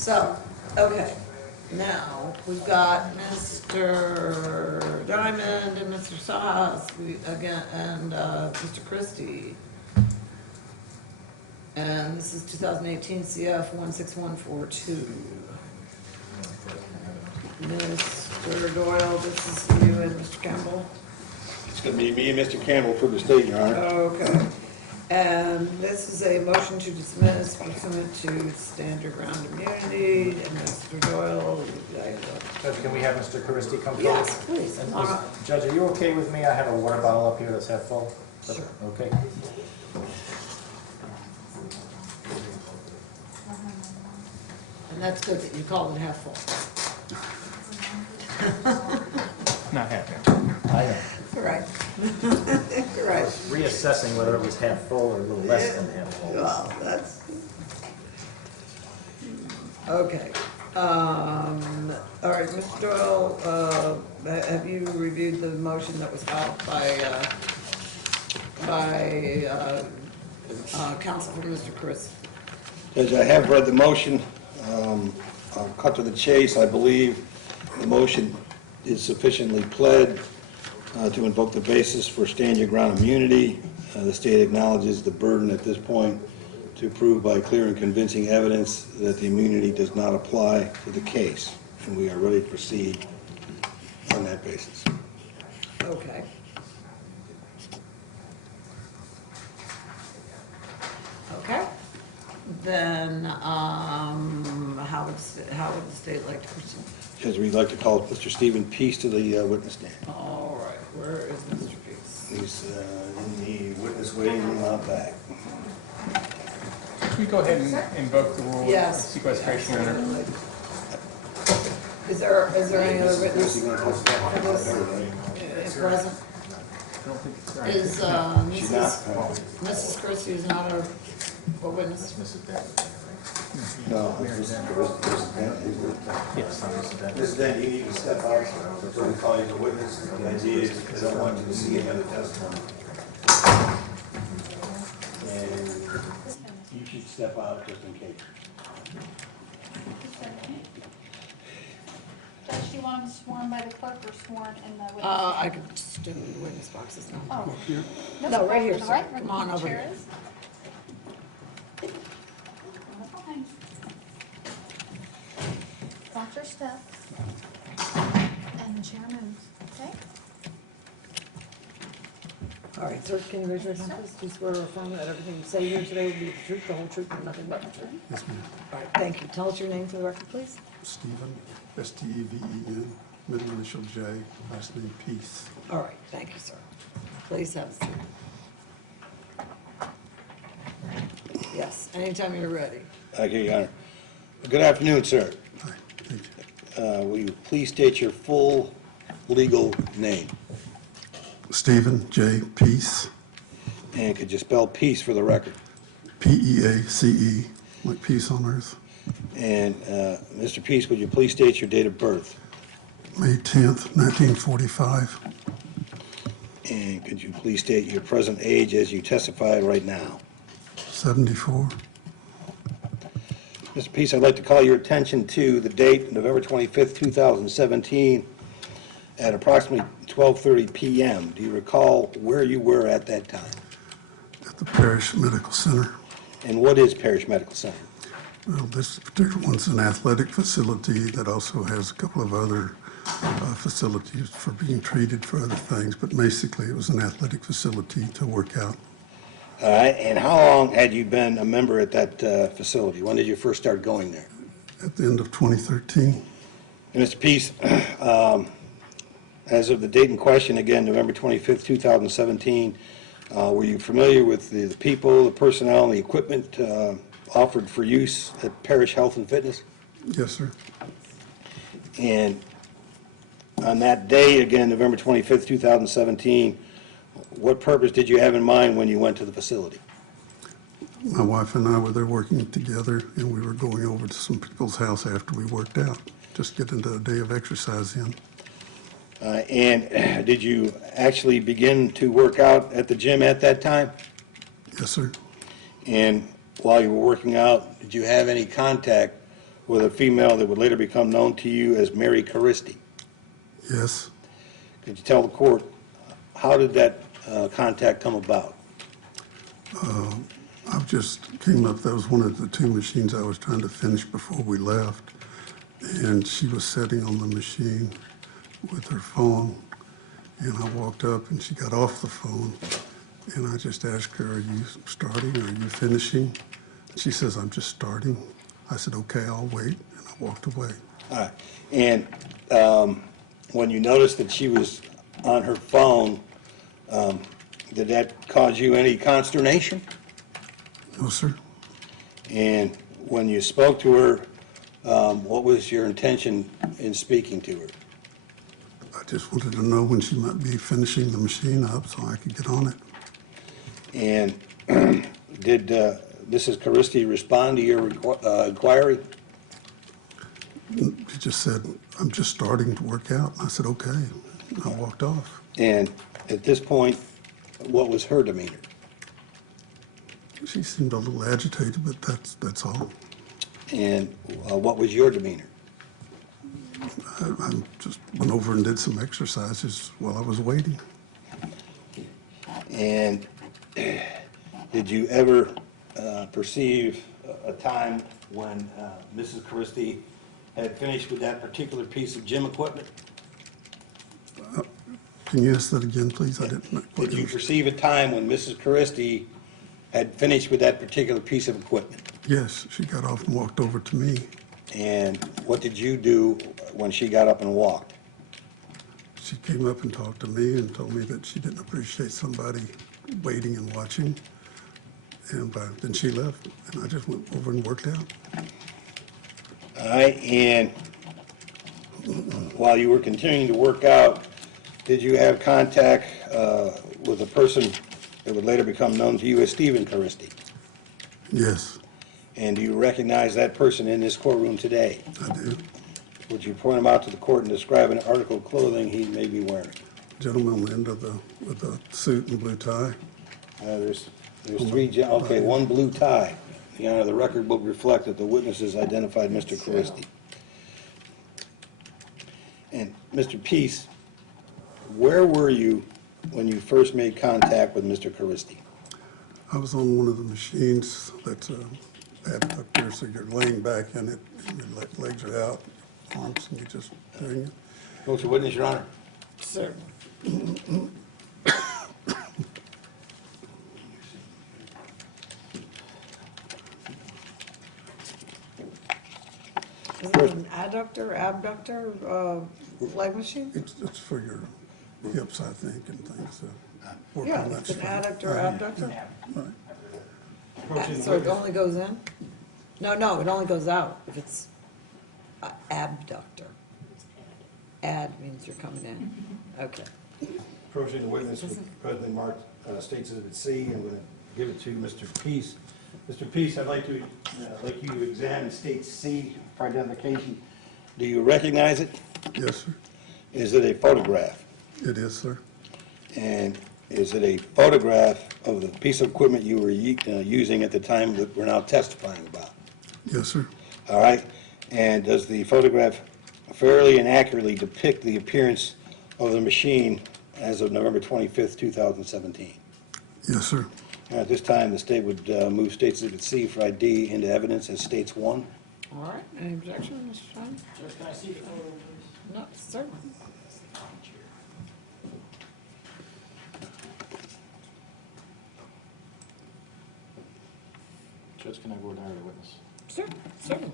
So, okay, now we've got Mr. Diamond and Mr. Saas again, and Mr. Christie. And this is 2018 CF 16142. Mr. Doyle, this is you and Mr. Campbell. It's going to be me and Mr. Campbell for the state, Your Honor. Okay. And this is a motion to dismiss pursuant to stand your ground immunity. And Mr. Doyle, Judge, can we have Mr. Christie come forward? yes, please. And Judge, are you okay with me? I have a water bottle up here that's half full. Sure. Okay. And that's good that you called it half full. Not happy. I am. Right. Right. Reassessing whether it was half full or a little less than half full. Well, that's, okay. All right, Mr. Doyle, have you reviewed the motion that was filed by counsel for Mr. Chris? Judge, I have read the motion. I'll cut to the chase. I believe the motion is sufficiently pled to invoke the basis for stand your ground immunity. The state acknowledges the burden at this point to prove by clear and convincing evidence that the immunity does not apply to the case, and we are ready to proceed on that basis. Okay. Okay. Then, how would the state like to proceed? Judge, we'd like to call Mr. Stephen Peace to the witness stand. All right, where is Mr. Peace? He's in the witness waiting room out back. Can we go ahead and invoke the rule of Yes. sequestration under? Is there any other witness Is he gonna testify? present? Is She's not. Mrs. Christie is not a witness? No, this is then, you need to step out, so we call you the witness. The idea is because I don't want you to see any other testimony. And you should step out just in case. Judge, do you want them sworn by the clerk or sworn in the witness? I could just do the witness boxes now. Oh. No, right here, All sir. right, where Come on the over chair here. is. Watch your step. And the chair moves, okay? All right, sir, can you raise your hand, please? Do you swear or affirm that everything you say here today will be the truth, the whole truth, and nothing but the truth? Yes, ma'am. All right, thank you. Tell us your name for the record, please. Stephen, S-T-E-V-E-N, middle initial J, last name Peace. All right, thank you, sir. Please have a seat. Yes, anytime you're ready. Thank you, Your Honor. Good afternoon, sir. Hi, thank you. Will you please state your full legal name? Stephen J. Peace, And could you spell peace for the record? P-E-A-C-E, like peace on earth. And Mr. Peace, would you please state your date of birth? May 10th, 1945, And could you please state your present age as you testified right now? 74. Mr. Peace, I'd like to call your attention to the date, November 25th, 2017, at approximately 12:30 p.m. Do you recall where you were at that time? At the Parish Medical Center. And what is Parish Medical Center? Well, this particular one's an athletic facility that also has a couple of other facilities for being treated for other things, but basically it was an athletic facility to work out. All right, and how long had you been a member at that facility? When did you first start going there? At the end of 2013, And Mr. Peace, as of the date in question, again, November 25th, 2017, were you familiar with the people, the personnel, and the equipment offered for use at Parish Health and Fitness? yes, sir. And on that day, again, November 25th, 2017, what purpose did you have in mind when you went to the facility? My wife and I were there working together, and we were going over to some people's house after we worked out, just getting a day of exercise in. And did you actually begin to work out at the gym at that time? Yes, sir. And while you were working out, did you have any contact with a female that would later become known to you as Mary Caristi. Yes. Could you tell the court, how did that contact come about? I just came up, that was one of the two machines I was trying to finish before we left. And she was sitting on the machine with her phone. And I walked up and she got off the phone. And I just asked her, are you starting or are you finishing? She says, I'm just starting. I said, okay, I'll wait. And I walked away. All right. And when you noticed that she was on her phone, did that cause you any consternation? No, sir. And when you spoke to her, what was your intention in speaking to her? I just wanted to know when she might be finishing the machine up so I could get on it. And did Mrs. Caristi respond to your inquiry? She just said, I'm just starting to work out. And I said, okay. And I walked off. And at this point, what was her demeanor? She seemed a little agitated, but that's all. And what was your demeanor? I just went over and did some exercises while I was waiting. And did you ever perceive a time when Mrs. Caristi had finished with that particular piece of gym equipment? Can you ask that again, please? I didn't quite Did you understand. perceive a time when Mrs. Caristi had finished with that particular piece of equipment? Yes, she got off and walked over to me. And what did you do when she got up and walked? She came up and talked to me and told me that she didn't appreciate somebody waiting and watching. And then she left, and I just went over and worked out. All right, and while you were continuing to work out, did you have contact with a person that would later become known to you as Stephen Caristi? Yes, And do you recognize that person in this courtroom today? I do. Would you point him out to the court and describe an article of clothing he may be wearing? Gentleman on the end of with the suit and blue tie. There's three, okay, one blue tie. Your Honor, the record will reflect that the witnesses identified Mr. Caristi. And Mr. Peace, where were you when you first made contact with Mr. Caristi? I was on one of the machines that's abductor, so you're laying back in it, and your legs are out, arms, and you're just doing it. What's your witness, Your Honor? Sir. Is it an adductor, abductor, leg machine? It's for your hips, I think, and things, so. work Yeah, on that it's an stuff. adductor, abductor. Right. So it only goes in? No, it only goes out if it's abductor. Ad means you're coming in. Okay. Approaching the witness with presently marked States Exhibit C, I'm going to give it to Mr. Peace. Mr. Peace, I'd like you to examine State C for identification. Do you recognize it? Yes, sir. Is it a photograph? It is, sir. And is it a photograph of the piece of equipment you were using at the time that we're now testifying about? Yes, sir. All right? And does the photograph fairly and accurately depict the appearance of the machine as of November 25th, 2017? Yes, sir. At this time, the state would move State Exhibit C for ID into evidence as States 1. All right, any objection, Mr. Stein? Judge, can I see the photo, please? No, certainly. Judge, can I go down to the witness? Certainly.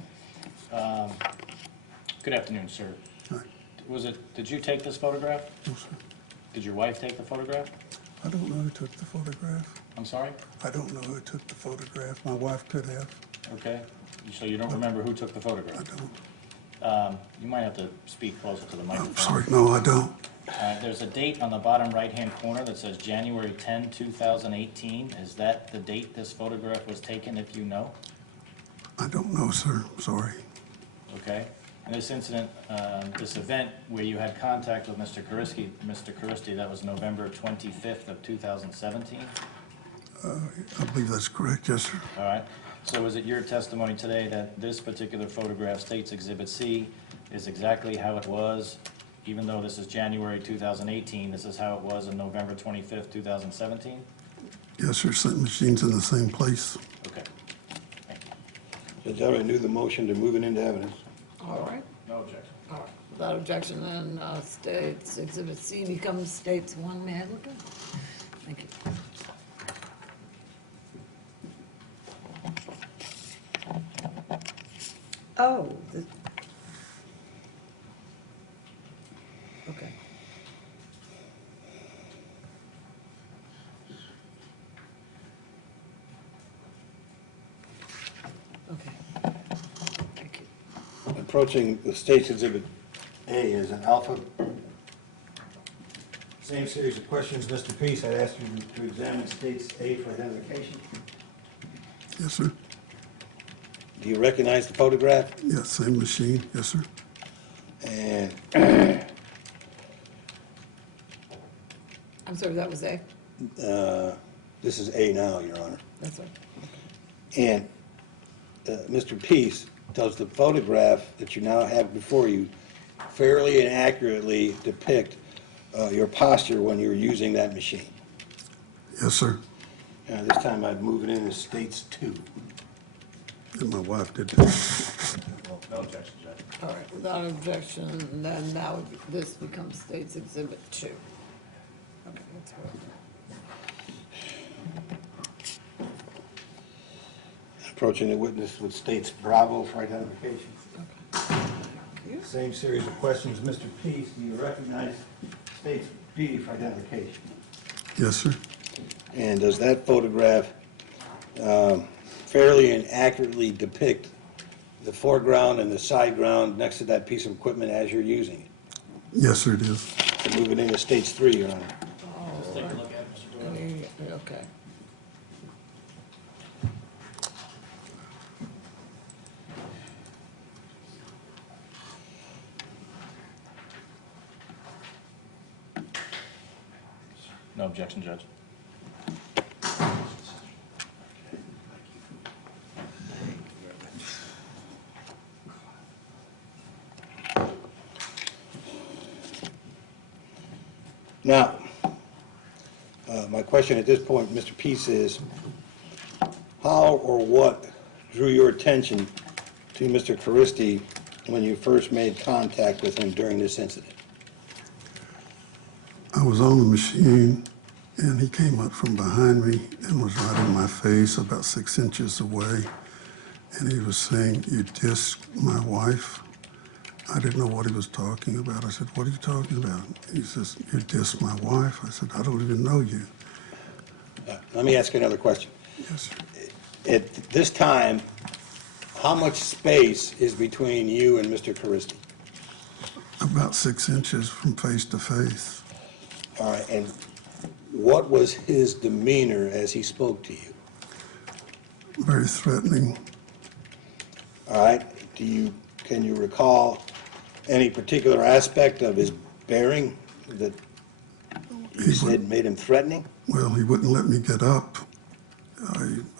Good afternoon, sir. Hi. Did you take this photograph? No, sir. Did your wife take the photograph? I don't know who took the photograph. I'm sorry? I don't know who took the photograph. My wife could have. Okay. So you don't remember who took the I photograph? don't. You might have to speak closer to the microphone. I'm sorry. No, I don't. There's a date on the bottom right-hand corner that says January 10, 2018. Is that the date this photograph was taken, if you know? I don't know, sir. I'm sorry. Okay. And this incident, this event where you had contact with Mr. Caristi, that was November 25th of 2017? I believe that's correct. Yes, sir. All right. So is it your testimony today that this particular photograph states Exhibit C is exactly how it was, even though this is January 2018, this is how it was on November 25th, 2017? Yes, sir, same machine's in the same place. Okay. Thank you. Judge, I already knew the motion to move it into evidence. All right, No objection. all right. Without objection, then states Exhibit C becomes states 1. May I look at it? Thank you. Oh, okay. Okay. Thank you. Approaching the state's Exhibit A is an alpha. Same series of questions, Mr. Peace, I'd ask you to examine states A for identification. Yes, sir. Do you recognize the photograph? Yes, same machine. Yes, sir. And I'm sorry, that was A? this is A now, Your Honor. That's right. And Mr. Peace, does the photograph that you now have before you fairly and accurately depict your posture when you're using that machine? Yes, sir. This time I'd move it into states 2. And my wife did that. No objection, Judge. All right, without objection, then now this becomes states Exhibit 2. Okay, that's good. Approaching the witness with states Bravo for identification. Thank you. Same series of questions, Mr. Peace, do you recognize states B for identification? Yes, sir. And does that photograph fairly and accurately depict the foreground and the side ground next to that piece of equipment as you're using it? Yes, sir, it is. So move it into states 3, Your Honor. Let's take a look at it, Mr. Doyle. Okay. No objection, Judge. Now, my question at this point, Mr. Peace, is how or what drew your attention to Mr. Caristi when you first made contact with him during this incident? I was on the machine, and he came up from behind me and was right in my face about 6 inches away. And he was saying, "You dissed my wife." I didn't know what he was talking about. I said, "What are you talking about?" He says, "You dissed my wife." I said, "I don't even know you." Let me ask you another question. Yes, sir. At this time, how much space is between you and Mr. Caristi? About 6 inches from face to face. All right, and what was his demeanor as he spoke to you? Very threatening. All right, can you recall any particular aspect of his bearing that you said made him threatening? Well, he wouldn't let me get up.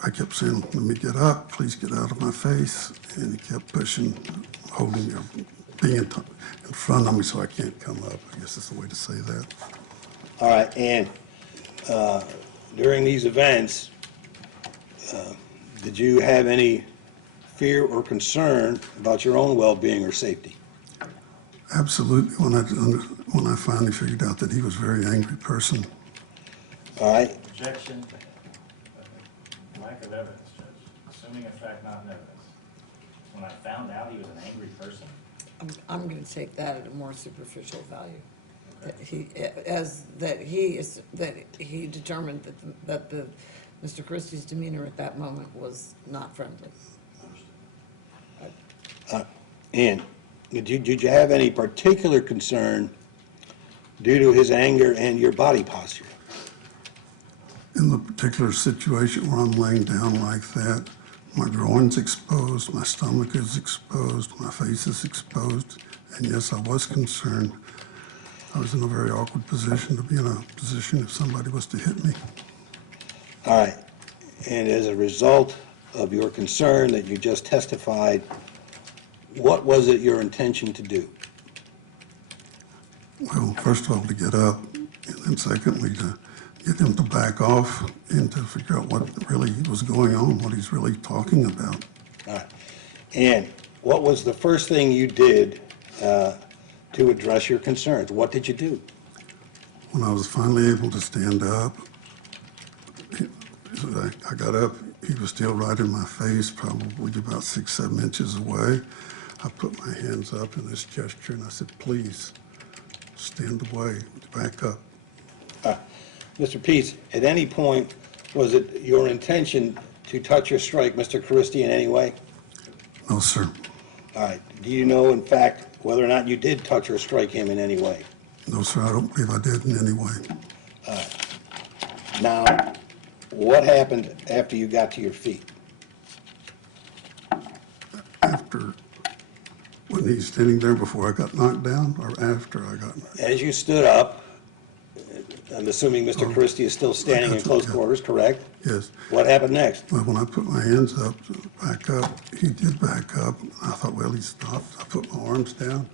I kept saying, "Let me get up, please get out of my face." And he kept pushing, holding, being in front of me so I can't come up. I guess that's the way to say that. All right, and during these events, did you have any fear or concern about your own well-being or safety? Absolutely. When I finally figured out that he was a very angry person. All right, Objection. Lack of evidence, Judge. Assuming a fact, not an evidence. When I found out he was an angry person, I'm going to take that at a more superficial value. okay. That he determined that Mr. Christie's demeanor at that moment was not friendly. and did you have any particular concern due to his anger and your body posture? In the particular situation where I'm laying down like that, my groin's exposed, my stomach is exposed, my face is exposed, and yes, I was concerned. I was in a very awkward position to be in a position if somebody was to hit me. All right, and as a result of your concern that you just testified, what was it your intention to do? Well, first of all, to get up, and then secondly, to get him to back off and to figure out what really was going on, what he's really talking about. All right. And what was the first thing you did to address your concerns? What did you do? When I was finally able to stand up, I got up, he was still right in my face, probably about 6, 7 inches away. I put my hands up in this gesture and I said, please, stand away, back up. Mr. Peace, at any point, was it your intention to touch or strike Mr. Christie in any way? No, sir. All right. Do you know, in fact, whether or not you did touch or strike him in any way? No, sir, I don't believe I did in any way. Now, what happened after you got to your feet? After, when he's standing there before I got knocked down, or after I got knocked? As you stood up, I'm assuming Mr. Christie is still standing in close quarters, correct? Yes. What happened next? Well, when I put my hands up to back up, he did back up. I thought, well, he stopped. I put my arms down,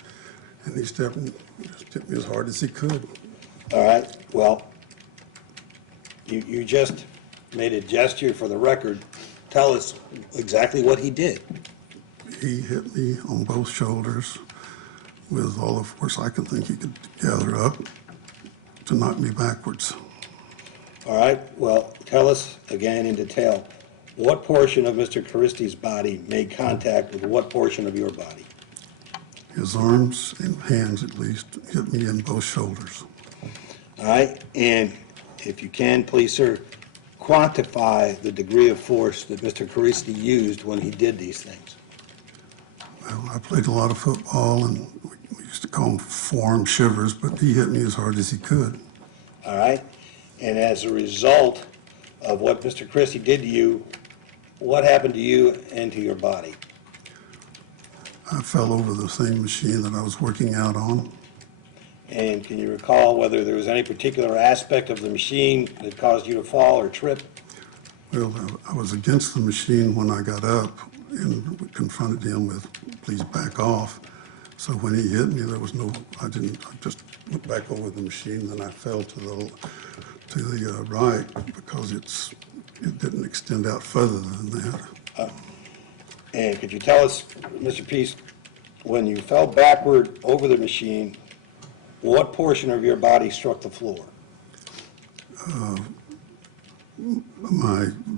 and he stepped and just hit me as hard as he could. All right, well, you just made a gesture for the record. Tell us exactly what he did. He hit me on both shoulders with all the force I could think he could gather up to knock me backwards. All right, well, tell us again in detail, what portion of Mr. Christie's body made contact with what portion of your body? His arms and hands, at least, hit me in both shoulders. All right, and if you can, please, sir, quantify the degree of force that Mr. Christie used when he did these things. Well, I played a lot of football, and we used to call them forearm shivers, but he hit me as hard as he could. All right, and as a result of what Mr. Christie did to you, what happened to you and to your body? I fell over the same machine that I was working out on. And can you recall whether there was any particular aspect of the machine that caused you to fall or trip? Well, I was against the machine when I got up and confronted him with, please back off. So when he hit me, there was no, I just went back over the machine, then I fell to the right because it didn't extend out further than that. And could you tell us, Mr. Peace, when you fell backward over the machine, what portion of your body struck the floor?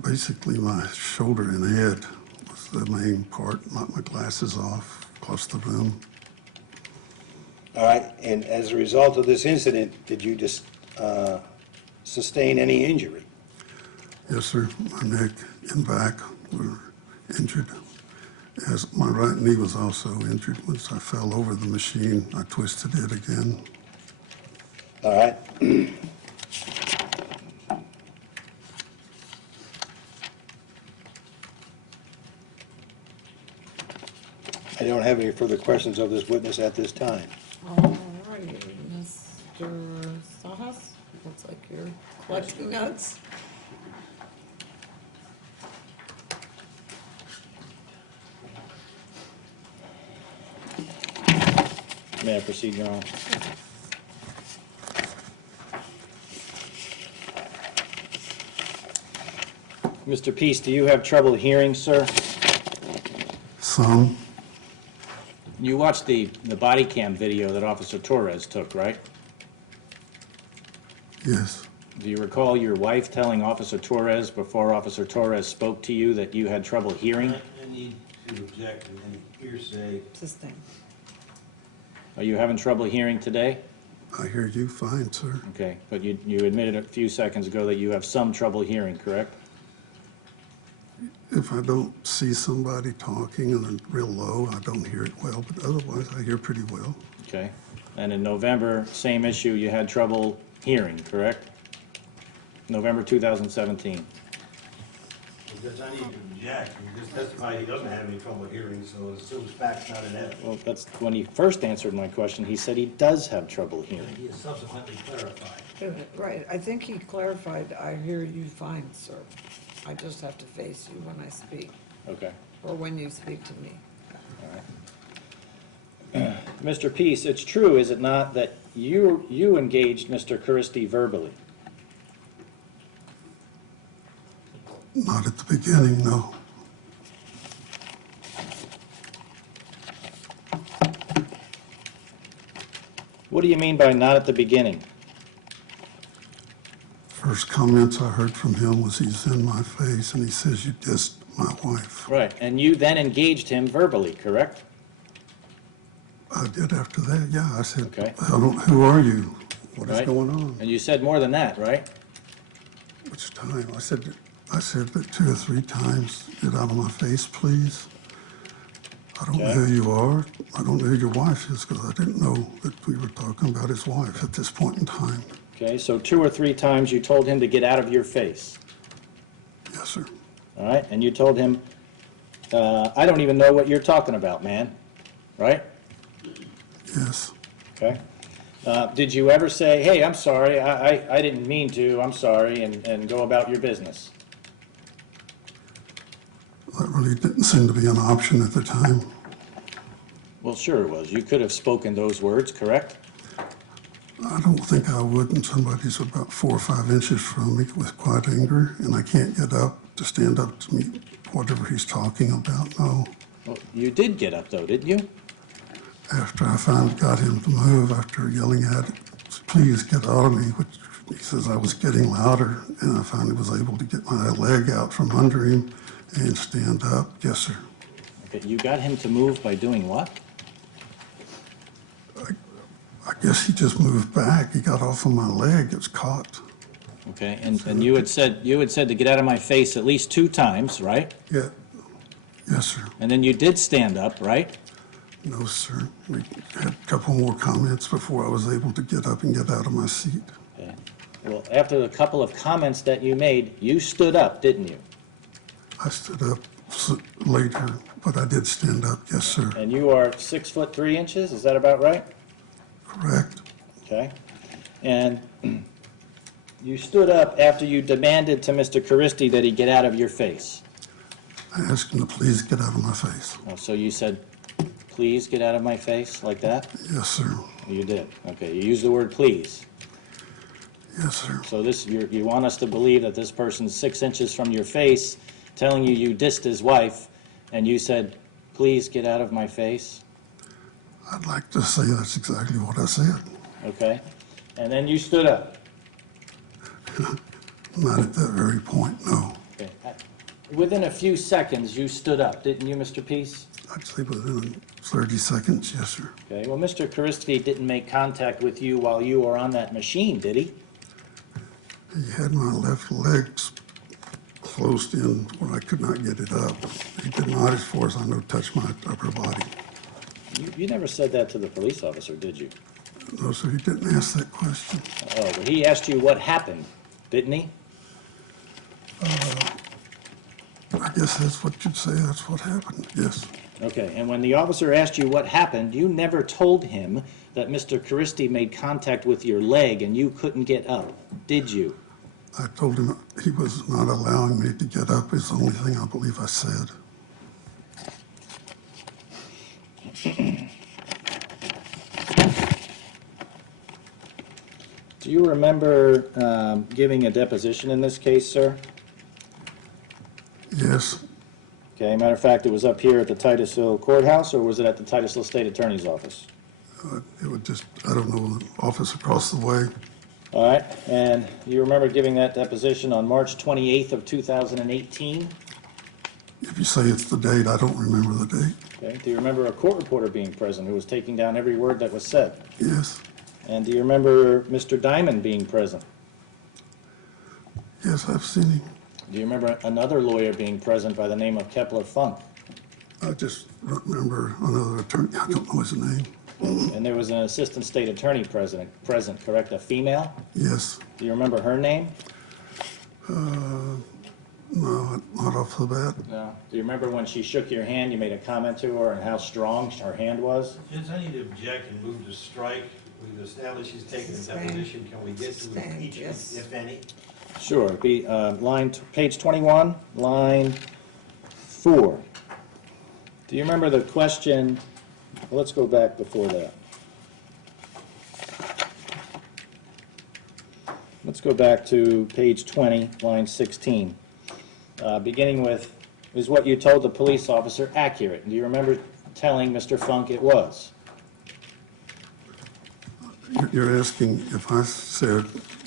Basically my shoulder and head was the main part, knocked my glasses off, across the room. All right, and as a result of this incident, did you just sustain any injury? Yes, sir, my neck and back were injured. As my right knee was also injured. Once I fell over the machine, I twisted it again. All right. I don't have any further questions of this witness at this time. All righty, Mr. Sajas, looks like you're collecting notes. May I proceed, Your Honor? Mr. Peace, do you have trouble hearing, sir? Some, You watched the body cam video that Officer Torres took, right? yes, Do you recall your wife telling Officer Torres before Officer Torres spoke to you that you had trouble hearing? I need to object to any hearsay. Sustain. Are you having trouble hearing today? I hear you fine, sir. Okay, but you admitted a few seconds ago that you have some trouble hearing, correct? If I don't see somebody talking and they're real low, I don't hear it well, but otherwise I hear pretty well. Okay. And in November, same issue, you had trouble hearing, correct? November 2017. Because I need to object. He just testified he doesn't have any trouble hearing, so it assumes facts, not an evidence. Well, that's when he first answered my question, he said he does have trouble hearing. He has subsequently clarified. Right, I think he clarified, I hear you fine, sir. I just have to face you when I speak, Okay. or when you speak to me. Mr. Peace, it's true, is it not, that you engaged Mr. Christie verbally? Not at the beginning, no. What do you mean by not at the beginning? First comments I heard from him was he's in my face and he says, "You dissed my wife." Right, and you then engaged him verbally, correct? I did after that, yeah. I said, Okay. Who are you? What is Right. going on? And you said more than that, right? Which time? I said that 2 or 3 times. Get out of my face, please. I don't know Okay. who you are. I don't know who your wife is because I didn't know that we were talking about his wife at this point in time. Okay, so 2 or 3 times you told him to get out of your face, Yes, sir. all right? And you told him, I don't even know what you're talking about, man, right? Yes. Okay. Did you ever say, hey, I'm sorry, I didn't mean to, I'm sorry, and go about your business? That really didn't seem to be an option at the time. Well, sure it was. You could have spoken those words, correct? I don't think I would, and somebody's about 4 or 5 inches from me with quite anger, and I can't get up to stand up to meet whatever he's talking about. No. Well, you did get up, though, didn't you? After I finally got him to move, after yelling at him, "Please get out of me," which he says I was getting louder, and I finally was able to get my leg out from under him and stand up. Yes, sir. Okay, you got him to move by doing what? I guess he just moved back. He got off of my leg. It was caught. Okay, and you had said to get out of my face at least 2 times, right? Yeah. Yes, sir. And then you did stand up, right? No, sir. We had a couple more comments before I was able to get up and get out of my seat. Okay. Well, after the couple of comments that you made, you stood up, didn't you? I stood up later, but I did stand up. Yes, sir. And you are 6 foot 3 inches, is that about right? Correct. Okay. And you stood up after you demanded to Mr. Christie that he get out of your face. I asked him to please get out of my face. Oh, so you said, please get out of my face, like that? Yes, sir. You did. Okay, you used the word please. Yes, sir. So you want us to believe that this person's 6 inches from your face, telling you dissed his wife, and you said, please get out of my face? I'd like to say that's exactly what I said. Okay. And then you stood up. Not at that very point, no. Okay. Within a few seconds, you stood up, didn't you, Mr. Peace? I'd say within 30 seconds, yes, sir. Okay. Well, Mr. Christie didn't make contact with you while you were on that machine, did he? He had my left legs closed in where I could not get it up. He did not, as far as I know, touch my upper body. You never said that to the police officer, did you? No, sir, he didn't ask that question. Oh, but he asked you what happened, didn't he? I guess that's what you'd say, that's what happened, yes. Okay, and when the officer asked you what happened, you never told him that Mr. Christie made contact with your leg and you couldn't get up, did you? I told him he was not allowing me to get up is the only thing I believe I said. Do you remember giving a deposition in this case, sir? Yes, Okay, matter of fact, it was up here at the Titusville courthouse, or was it at the Titusville State Attorney's office? it would just, I don't know, the office across the way. All right, and you remember giving that deposition on March 28th of 2018? If you say it's the date, I don't remember the date. Okay, do you remember a court reporter being present who was taking down every word that was said? Yes, And do you remember Mr. Diamond being present? yes, I've seen him. Do you remember another lawyer being present by the name of Kepler Funk? I just don't remember another attorney, I don't know his name. And there was an assistant state attorney present, correct? A female? Yes, Do you remember her name? no, not off the bat. No. Do you remember when she shook your hand, you made a comment to her and how strong her hand was? Judge, I need to object and move to strike. We've established he's taken a deposition. Can we get to Stand, impeachment, yes. if any? Sure, it'd be page 21, line 4. Do you remember the question? Well, let's go back before that. Let's go back to page 20, line 16. Beginning with, is what you told the police officer accurate? Do you remember telling Mr. Funk it was? You're asking if I said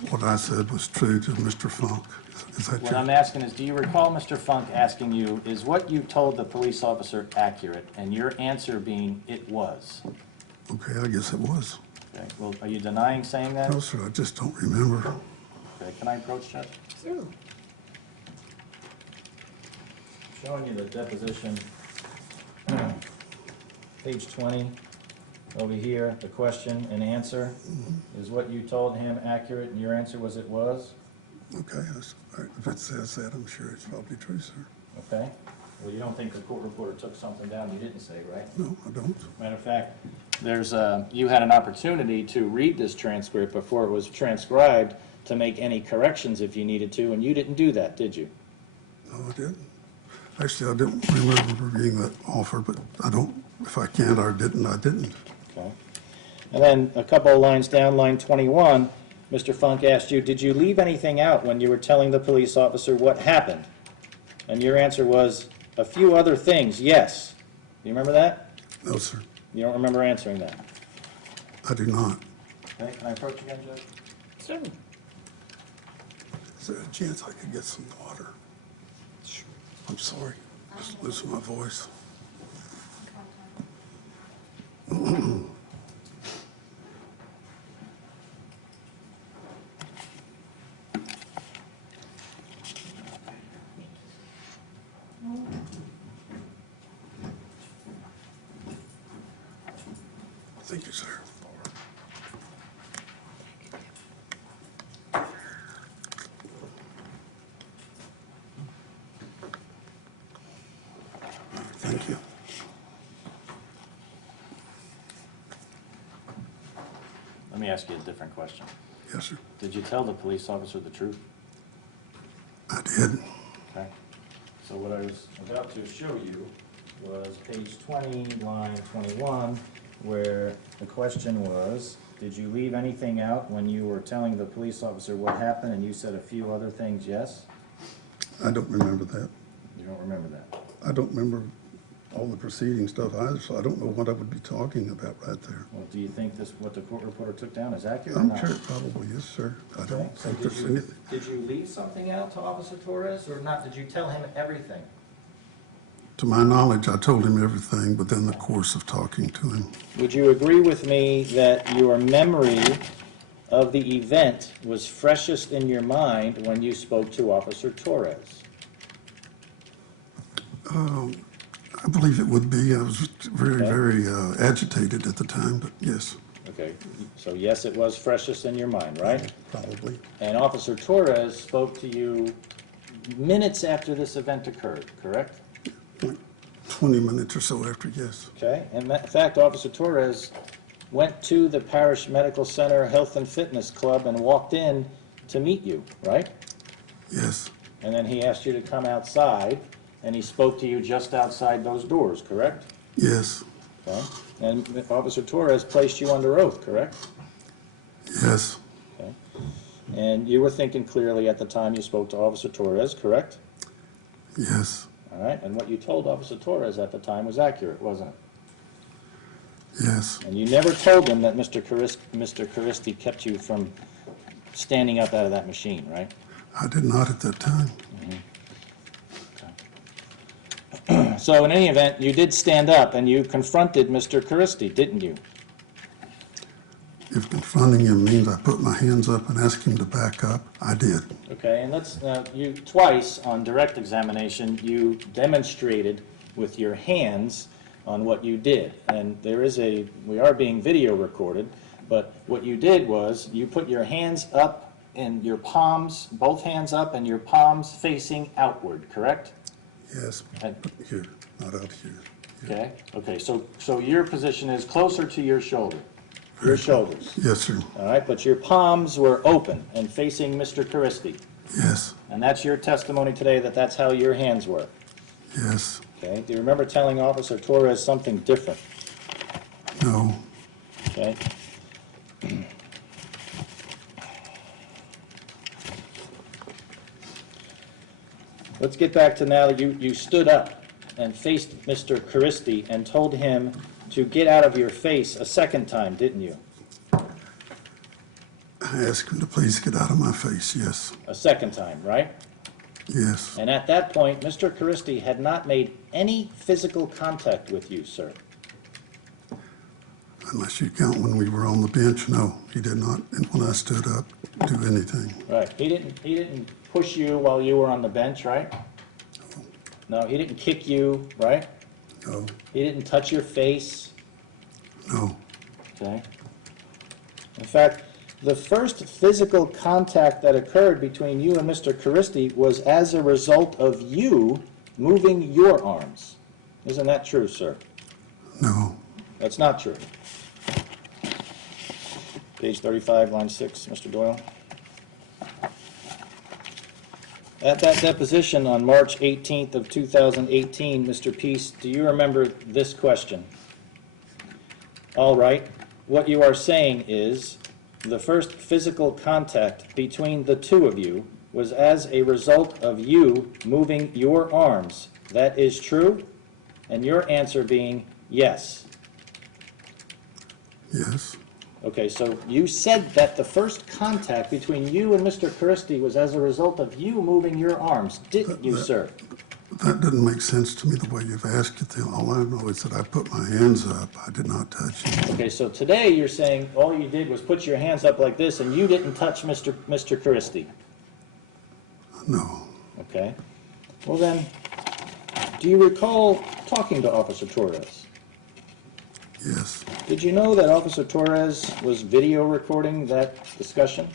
what I said was true to Mr. Funk? Is that What your... I'm asking is, do you recall Mr. Funk asking you, is what you told the police officer accurate? And your answer being, it was. Okay, I guess it was. Okay, well, are you denying saying that? No, sir, I just don't remember. Okay, can I approach, Judge? Sure. Showing you the deposition. Page 20, over here, the question and answer. Is what you told him accurate, and your answer was it was? Okay, all right, if it says that, I'm sure it's probably true, sir. Okay. Well, you don't think the court reporter took something down you didn't say, right? No, I don't. Matter of fact, you had an opportunity to read this transcript before it was transcribed to make any corrections if you needed to, and you didn't do that, did you? No, I didn't. Actually, I didn't remember reading that offer, but I don't, if I can't or didn't, I didn't. Okay. And then a couple of lines down, line 21, Mr. Funk asked you, did you leave anything out when you were telling the police officer what happened? And your answer was, a few other things, yes. Do you remember that? No, sir, You don't remember answering that? I do not. Okay, can I approach again, Judge? Sure. Is there a chance I could get some water? I'm sorry, just losing my voice. Thank you, sir. Thank you. Let me ask you a different question. Yes, sir. Did you tell the police officer the truth? I did. Okay. So what I was about to show you was page 20, line 21, where the question was, did you leave anything out when you were telling the police officer what happened and you said a few other things, yes? I don't remember that. You don't remember that? I don't remember all the preceding stuff either, so I don't know what I would be talking about right there. Well, do you think this, what the court reporter took down is accurate or I'm not? sure it probably is, sir. I Okay, don't so think there's anything. did you leave something out to Officer Torres or not? Did you tell him everything? To my knowledge, I told him everything within the course of talking to him. Would you agree with me that your memory of the event was freshest in your mind when you spoke to Officer Torres? I believe it would be. I was very, Okay. very agitated at the time, but yes, Okay, so yes, it was freshest in your mind, right? probably. And Officer Torres spoke to you minutes after this event occurred, correct? Like 20 minutes or so after, yes. Okay, and in fact, Officer Torres went to the Parish Medical Center Health and Fitness Club and walked in to meet you, right? Yes, And then he asked you to come outside, and he spoke to you just outside those doors, correct? yes, Okay. And Officer Torres placed you under oath, correct? yes, Okay. And you were thinking clearly at the time you spoke to Officer Torres, correct? yes, All right, and what you told Officer Torres at the time was accurate, wasn't it? yes, And you never told him that Mr. Caristi kept you from standing up out of that machine, right? I did not at that time. So in any event, you did stand up and you confronted Mr. Caristi, didn't you? If confronting him means I put my hands up and asked him to back up, I did. Okay, and you twice on direct examination, you demonstrated with your hands on what you did. And we are being video recorded, but what you did was you put your hands up and your palms, both hands up and your palms facing outward, correct? Yes, And- but here, not out here. Okay, okay, so your position is closer to your shoulder, your shoulders. Yes, sir. All right, but your palms were open and facing Mr. Caristi. Yes, And that's your testimony today, that that's how your hands were? yes, Okay, do you remember telling Officer Torres something different? no, Okay? Let's get back to now that you stood up and faced Mr. Caristi and told him to get out of your face a second time, didn't you? I asked him to please get out of my face, yes, A second time, right? yes. And at that point, Mr. Caristi had not made any physical contact with you, sir. Unless you count when we were on the bench, no, he did not, and when I stood up, do anything. Right. He didn't push you while you were on the bench, right? No, he didn't kick you, right? No, He didn't touch your face, no, okay? In fact, the first physical contact that occurred between you and Mr. Caristi was as a result of you moving your arms. Isn't that true, sir? no, That's not true. Page 35, line 6, Mr. Doyle. At that deposition on March 18th of 2018, Mr. Peace, do you remember this question? All right, what you are saying is the first physical contact between the two of you was as a result of you moving your arms. That is true? And your answer being yes. yes, Okay, so you said that the first contact between you and Mr. Caristi was as a result of you moving your arms, didn't you, sir? that doesn't make sense to me the way you've asked it. All I know is that I put my hands up, I did not touch him. Okay, so today you're saying all you did was put your hands up like this and you didn't touch Mr. Caristi, No, okay? Well then, do you recall talking to Officer Torres? yes, Did you know that Officer Torres was video recording that discussion?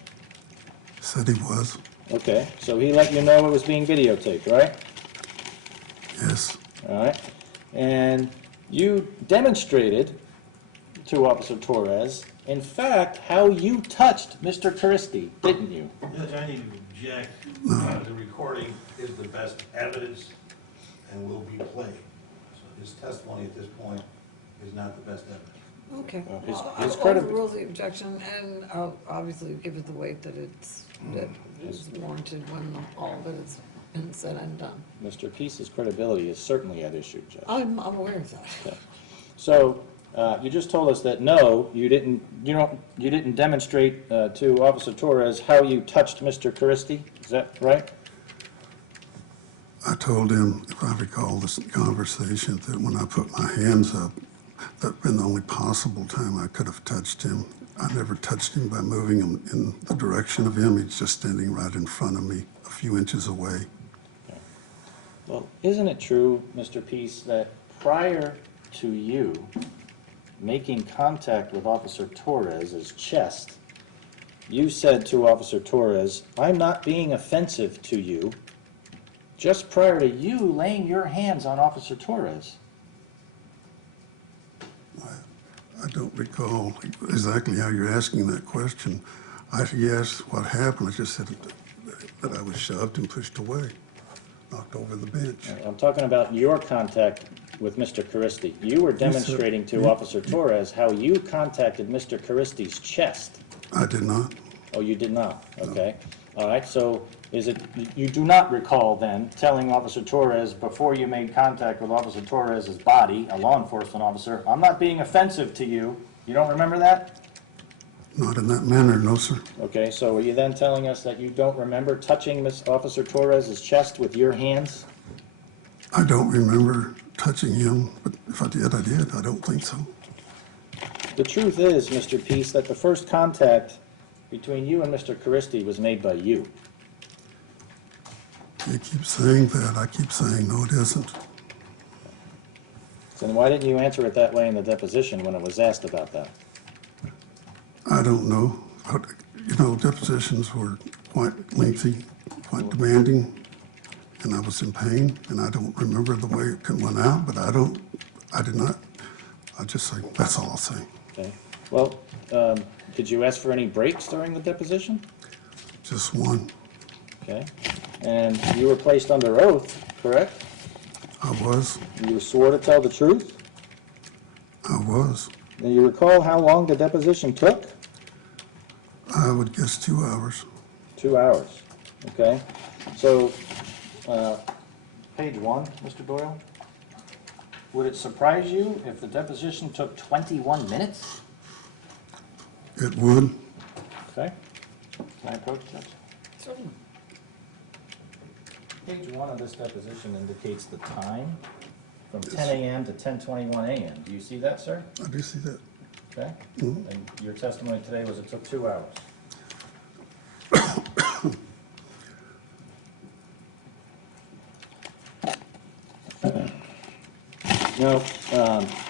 said he was, Okay, so he let you know it was being videotaped, right? yes, All right, and you demonstrated to Officer Torres, in fact, how you touched Mr. Caristi, didn't you? Judge, I need to object. The recording is the best evidence and will be played. So his testimony at this point is not the best evidence. Okay. Well, his- Well, his I'll credi- overrule the objection, and I'll obviously give it the weight that that is warranted when all of it is been said and done. Mr. Peace's credibility is certainly at issue, Judge. I'm aware of that. Okay. So, you just told us that no, you didn't demonstrate to Officer Torres how you touched Mr. Caristi, is that right? I told him, if I recall this conversation, that when I put my hands up, that'd been the only possible time I could have touched him. I never touched him by moving him in the direction of him. He's just standing right in front of me, a few inches away. Well, isn't it true, Mr. Peace, that prior to you making contact with Officer Torres's chest, you said to Officer Torres, "I'm not being offensive to you," just prior to you laying your hands on Officer Torres? I don't recall exactly how you're asking that question. He asked what happened. I just said that I was shoved and pushed away, knocked over the bench. I'm talking about your contact with Mr. Caristi. You were demonstrating to Officer Torres how you contacted Mr. Caristi's chest. I did not. Oh, you did not? Okay. All right, so is it, you do not recall then telling Officer Torres before you made contact with Officer Torres's body, a law enforcement officer, "I'm not being offensive to you." You don't remember that? Not in that manner, no, sir. Okay, so are you then telling us that you don't remember touching Miss Officer Torres's chest with your hands? I don't remember touching him, but if I did, I did. I don't think so. The truth is, Mr. Peace, that the first contact between you and Mr. Caristi was made by you. You keep saying that. I keep saying, no, it isn't. So then why didn't you answer it that way in the deposition when it was asked about that? I don't know. But, depositions were quite lengthy, quite demanding, and I was in pain, and I don't remember the way it went out, but I did not. I just say, that's all I'll say. Okay. Well, did you ask for any breaks during the deposition? Just one. Okay? And you were placed under oath, correct? I was. You swore to tell the truth? I was. Do you recall how long the deposition took? I would guess 2 hours. 2 hours, okay? So, page 1, Mr. Doyle? Would it surprise you if the deposition took 21 minutes? It would. Okay? Can I approach, Judge? Certainly. Page 1 of this deposition indicates the time from 10 a.m. to 10:21 a.m. Do you see that, sir? I do see that. Okay? Mhm. And your testimony today was it took 2 hours. Now,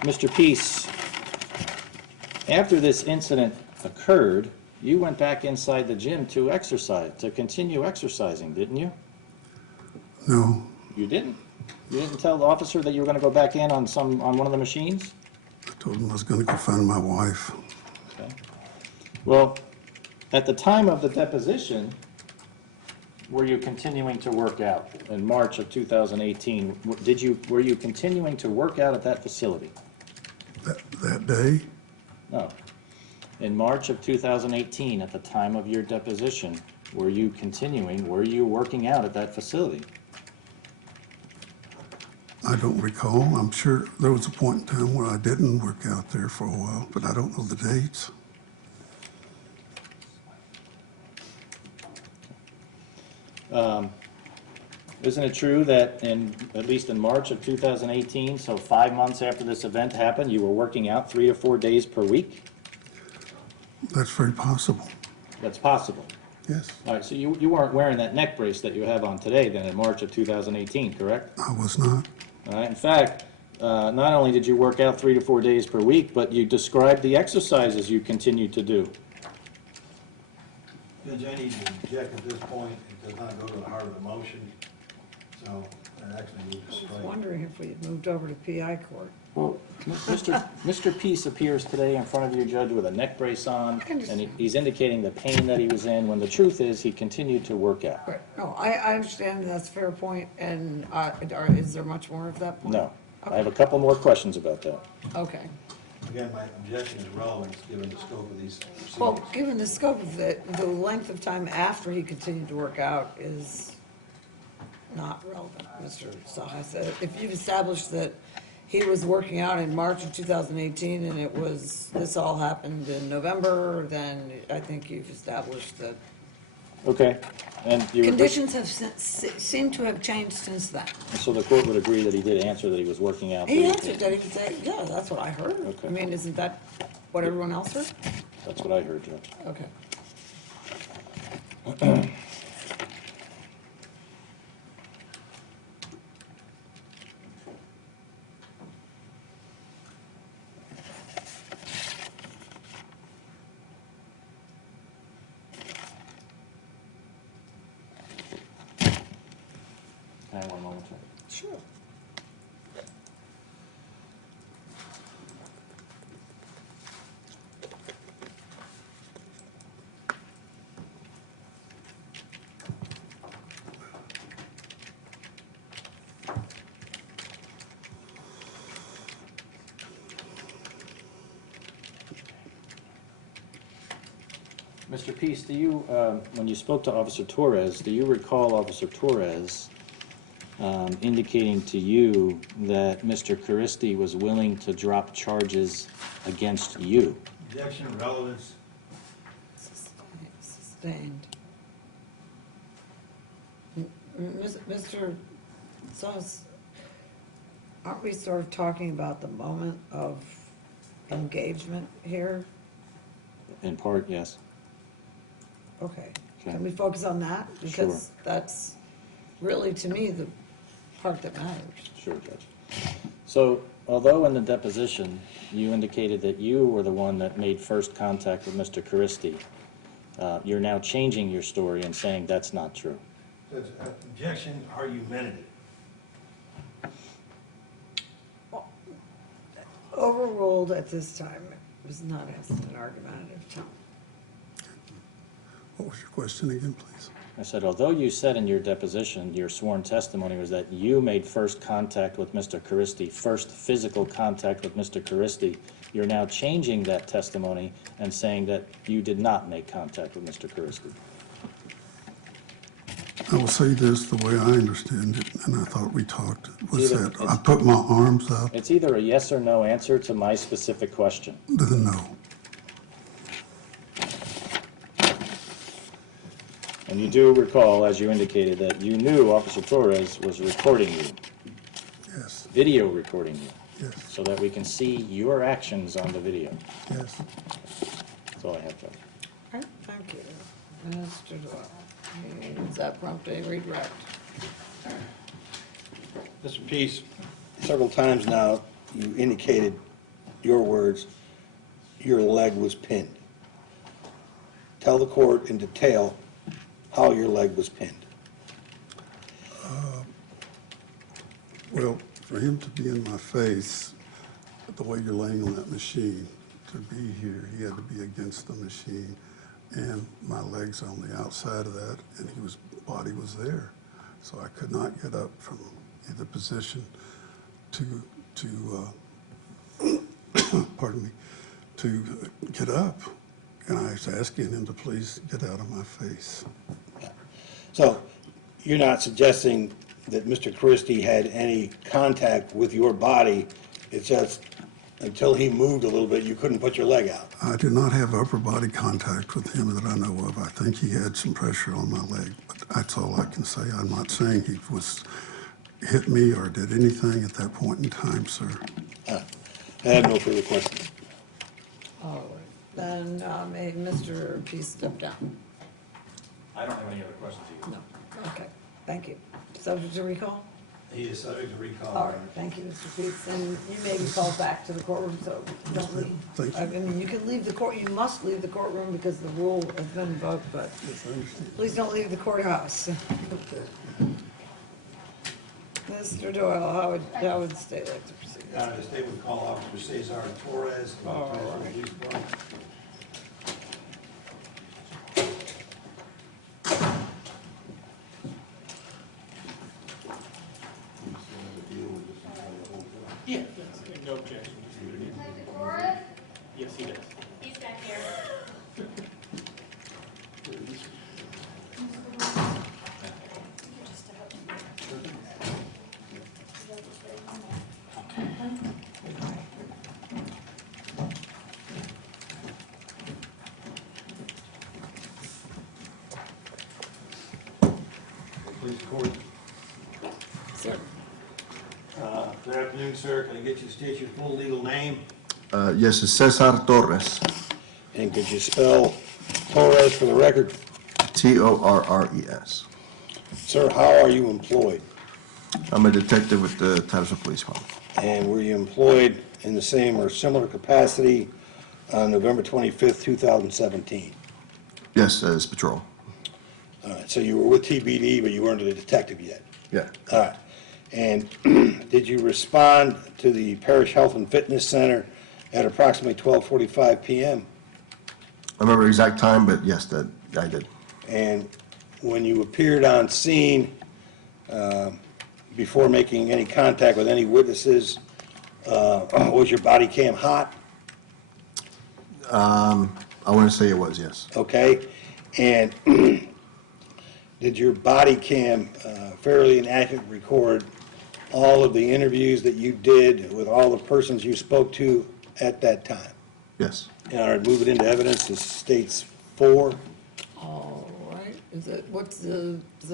Mr. Peace, after this incident occurred, you went back inside the gym to exercise, to continue exercising, didn't you? No, You didn't? You didn't tell the officer that you were gonna go back in on one of the machines? I told him I was going to go find my wife. Okay. Well, at the time of the deposition, were you continuing to work out in March of 2018? Were you continuing to work out at that facility? That day, No. In March of 2018, at the time of your deposition, were you working out at that facility? I don't recall. I'm sure there was a point in time where I didn't work out there for a while, but I don't know the dates. Isn't it true that at least in March of 2018, so 5 months after this event happened, you were working out 3 to 4 days per week? That's very possible. That's possible. Yes, All right, so you weren't wearing that neck brace that you have on today then in March of 2018, correct? I was not. All right, in fact, not only did you work out 3 to 4 days per week, but you described the exercises you continued to do. Judge, I need to object at this point. It does not go to the heart of the motion, so I actually need to I was strike. wondering if we had moved over to PI court. Well, Mr. Peace appears today in front of you, Judge, with a neck brace on, and he's indicating the pain that he was in, when the truth is, he continued to work out. Right, no, I understand that's a fair point, and is there much more of that point? No. I have a couple more questions about that. Okay. Again, my objection is relevant given the scope of these Well, proceedings. given the scope of it, the length of time after he continued to work out is not relevant, Mr. Saha said. If you've established that he was working out in March of 2018 and this all happened in November, then I think you've established that Okay, and you agree, conditions have seemed to have changed since then. so the court would agree that he did answer that he was working out? He answered that, he could say, yeah, that's what I heard. Okay. I mean, isn't that what everyone else heard? That's what I heard, Judge. Okay. Can I have 1 moment, Judge? Sure. Mr. Peace, do you, when you spoke to Officer Torres, do you recall Officer Torres indicating to you that Mr. Caristi was willing to drop charges against you? Objection, relevance. Sustained. Mr. Sauce, aren't we sort of talking about the moment of engagement here? In part, yes. Okay. Okay. Can we focus on that? Sure. Because that's really, to me, the part that matters. Sure, Judge. So, although in the deposition, you indicated that you were the one that made first contact with Mr. Caristi, you're now changing your story and saying that's not true. Judge, objection, argumentative. Overruled at this time, it was not asked in an argumentative tone. What was your question again, please? I said, although you said in your deposition, your sworn testimony was that you made first contact with Mr. Caristi, first physical contact with Mr. Caristi, you're now changing that testimony and saying that you did not make contact with Mr. Caristi. I will say this, the way I understand it, and I thought we talked, was Either that I it's- put my arms up, It's either a yes or no answer to my specific question. then no. And you do recall, as you indicated, that you knew Officer Torres was recording you, Yes, video recording you, yes, so that we can see your actions on the video. yes. That's all I have, Judge. All right, thank you. Mr. Doyle, does that prompt a redirect? Mr. Peace, several times now, you indicated your words, your leg was pinned. Tell the court in detail how your leg was pinned. Well, for him to be in my face, the way you're laying on that machine, to be here, he had to be against the machine, and my legs on the outside of that, and his body was there. So I could not get up from either position to pardon me, to get up. And I was asking him to please get out of my face. So you're not suggesting that Mr. Christie had any contact with your body, it's just until he moved a little bit, you couldn't put your leg out? I did not have upper body contact with him that I know of. I think he had some pressure on my leg, but that's all I can say. I'm not saying he hit me or did anything at that point in time, sir. I have no further questions. All right, then, may Mr. Peace step down? I don't have any other questions either. No, okay, thank you. Subject to recall? He is subject to recall. All right, thank you, Mr. Peace, and you may be called back to the courtroom, so don't leave. Thank you. I mean, you can leave the court, you must leave the courtroom because the rule has been invoked, but Yes, I understand. please don't leave the courthouse. Mr. Doyle, how would the state like to proceed? The state would call Officer Cesar Torres. All right. Police Department. Yeah, no objection. Yes, he does. He's back here. Police court. Sir, Good afternoon, sir. Can I get you to state your full legal name? Yes, it's Cesar Torres, And could you spell Torres for the record? Torres. Sir, how are you employed? I'm a detective with the Titusville Police Department. And were you employed in the same or similar capacity on November 25th, 2017? Yes, as patrol. All right, so you were with TBD, but you weren't a detective yet? Yeah. All right. And did you respond to the Parish Health and Fitness Center at approximately 12:45 PM? I remember the exact time, but yes, that I did. And when you appeared on scene, before making any contact with any witnesses, was your body cam hot? I want to say it was, yes. Okay? And did your body cam fairly and accurately record all of the interviews that you did with all the persons you spoke to at that time? Yes. And all right, move it into evidence, this states 4. all right, does it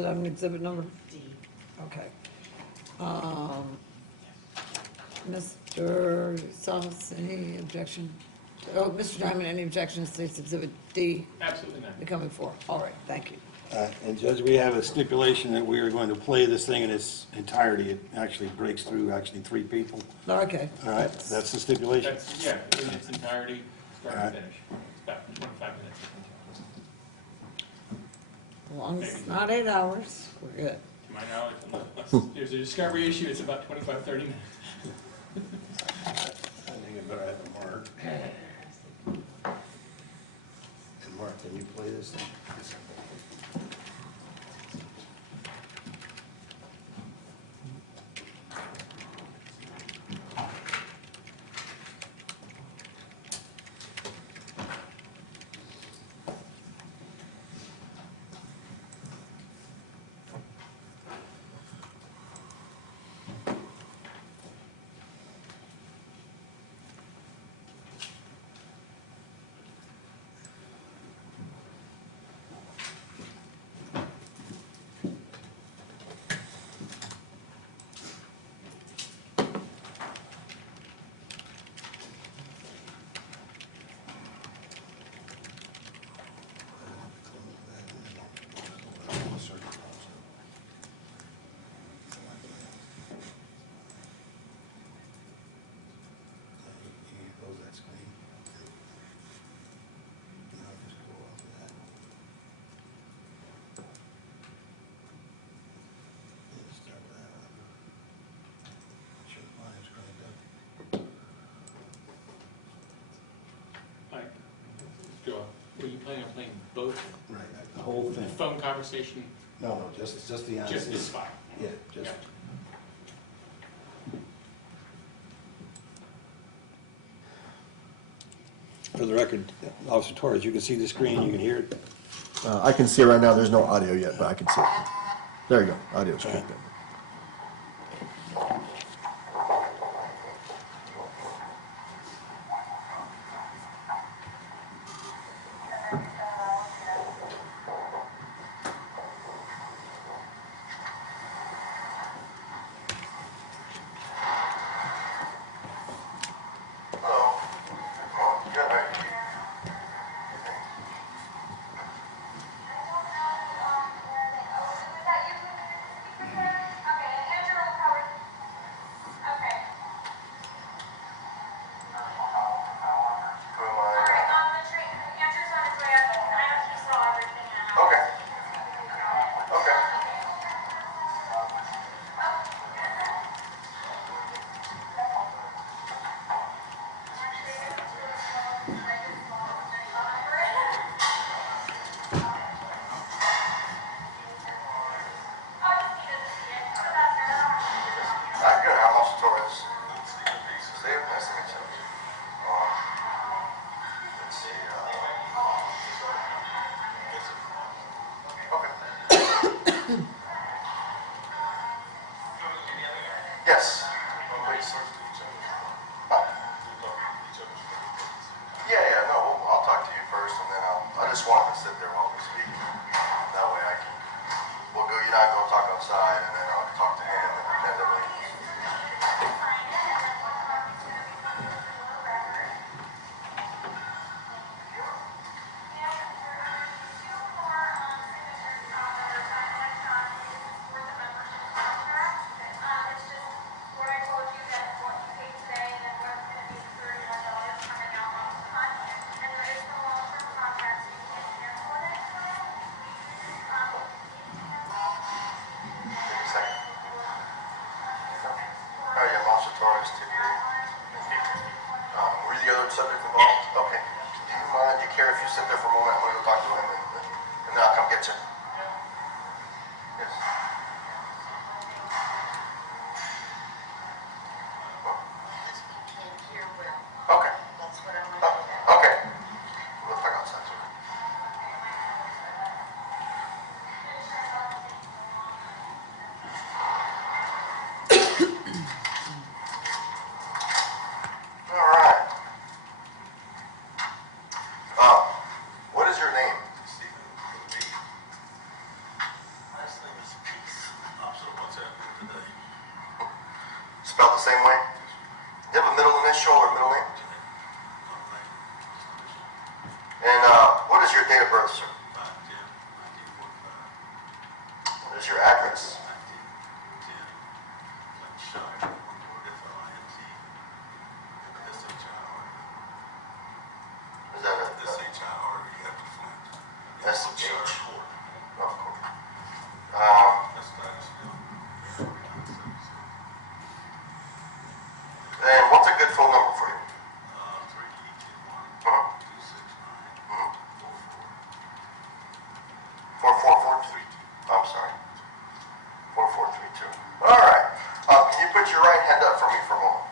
have an exhibit number? D. Okay. Mr. Salas, any objection? Oh, Mr. Diamond, any objection to states exhibit D Absolutely not. becoming 4? All right, thank you. And Judge, we have a stipulation that we are going to play this thing in its entirety. It actually breaks through 3 people. Okay. All right, that's the stipulation. That's, yeah, in its entirety, start All right. to finish. It's about 25 minutes. As long as it's not 8 hours, we're good. To my knowledge, unless there's a discovery issue, it's about 25, 30 minutes. I think I better have a mark. And mark Can you play this thing? Close that screen. Now just go off of that. And start that up. Sure, mine's cranked up. Mike, Joe, were you planning on playing both? Right, the whole The thing. phone conversation, No, just the on. just this file? Yeah, just. Yeah. For the record, Officer Torres, you can see the screen, you can hear it. I can see it right now, there's no audio yet, but I can see it. There you go, audio's All right. kicked in. Yes. Yeah, no, I'll talk to you first, and then I just want to sit there while we speak. That way I can, you and I go talk outside, and then I'll talk to him independently. Take a second. Oh, yeah, Monster Torres, were you the other subject involved? Okay. Do you mind, do you care if you sit there for a moment? I'm going to go talk to him, and then I'll come get you. Yes. Okay. Okay. We'll talk outside. All right. What is your name? Spelled the same way? Do you have a middle initial or middle name? And what is your date of birth, sir? What is your address? Is that a S-H? Oh, cool. And what's a good phone number for you? I'm sorry. 4432. All right. Can you put your right hand up for me for a moment?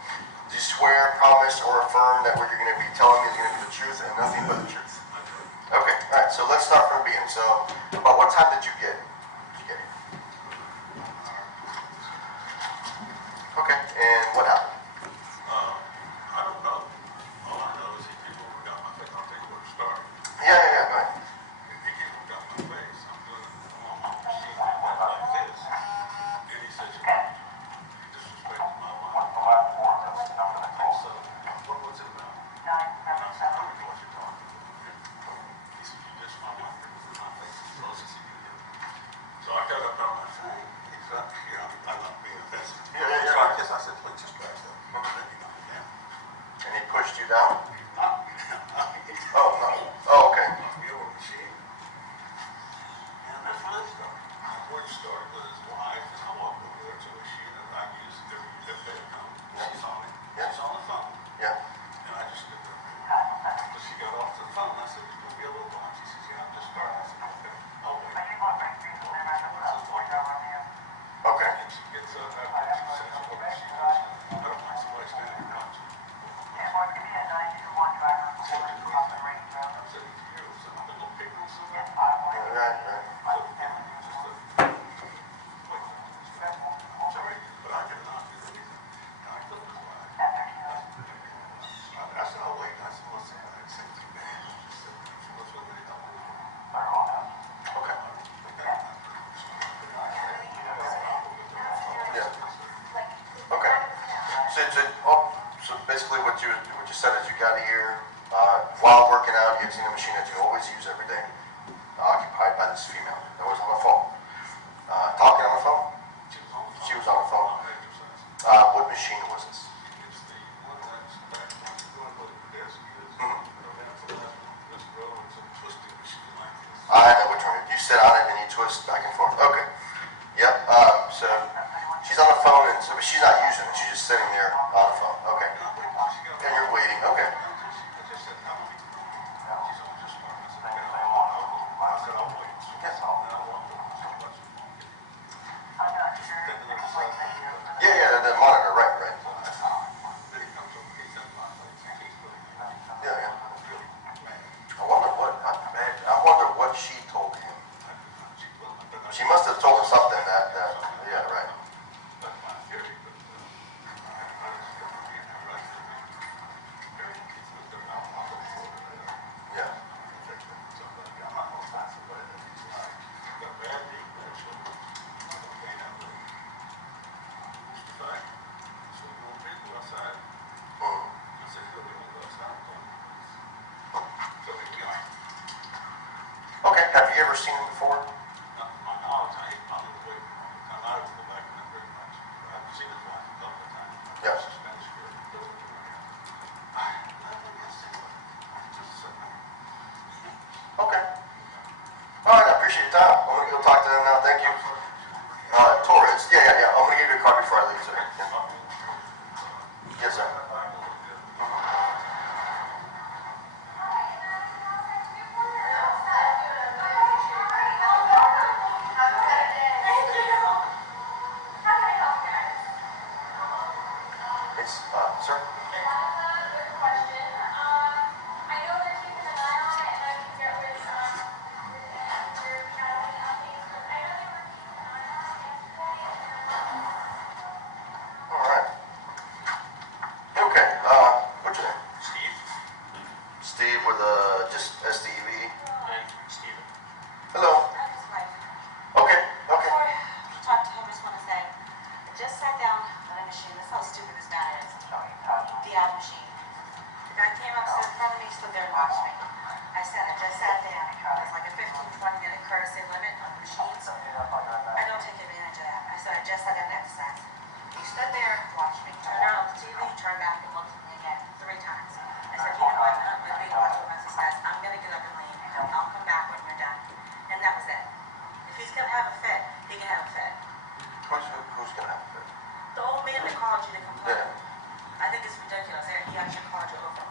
Do you swear, promise, or affirm that what you're going to be telling me is going to be the truth and nothing but the truth? Okay. All right. So let's start from the beginning. So, about what time did you get here? Okay. And what happened? I don't know. All I know is he came over and got my face. I'll tell you where it started. Yeah. Go ahead. He came over and got my face. I'm on my machine like this. And he says, you disrespected my wife. So, what's it about? And I said, I don't know what you're talking about. He said, you dissed my wife. It was in my face as close as he could get. So I got up on my thing. He's not here. I'm not being offensive. Yeah. So I guess I said, please just back up. And then he knocked me down. And he pushed you down? Oh, no. Oh, okay. Knocked me over the machine. And that's where it started. Where it started with his wife, and I walked over there to a machine that I use every day at home. She's on it. Yeah. She's on the phone. Yeah. And I just stood there. So she got off the phone. I said, it's going to be a little while. She says, yeah, I'm just starting. I said, okay, I'll wait. Okay. And she gets up after 2 seconds. What she does, I don't like somebody standing there watching. So basically what you said is you got here while working out, using a machine that you always use every day, occupied by this female that was on the phone. Talking on the phone? She was on the phone. What machine was this? I know which one. You sit on it and you twist back and forth. Okay. Yep. So she's on the phone, and so but she's not using it. She's just sitting there on the phone. Okay. And you're waiting. Okay. Yeah. The monitor. Right. Yeah. I wonder what she told him. She must have told him something that. Yeah. Right. Yeah. Okay. Have you ever seen him before? Yes. Okay. All right. I appreciate your time. I'm gonna go talk to them now. Thank you. Torres. Yeah. I'm gonna give you a card before I leave today. Yeah. Yes, sir. It's, sir? All right. Okay, what's your name? Steve? Steve with just S-T-E-V? And Steven. Hello. Okay. Before I talk to him, I just want to say, I just sat down on a machine. That's how stupid this man is. The ad machine. The guy came up, stood in front of me, stood there and watched me. I said, I just sat down. There's like a 15-20 minute courtesy limit on the machines. I don't take advantage of that. I said, I just sat down and exercised. He stood there, watched me, turned around on the TV, turned back and looked at me again 3 times. I said, you know what? I'm going to be watching him exercise. I'm going to get up and leave. I'll come back when you're done. And that was it. If he's going to have a fit, he can have a fit. Who's gonna have it? The old man that called you to complain. Yeah. I think it's ridiculous. He actually called you over on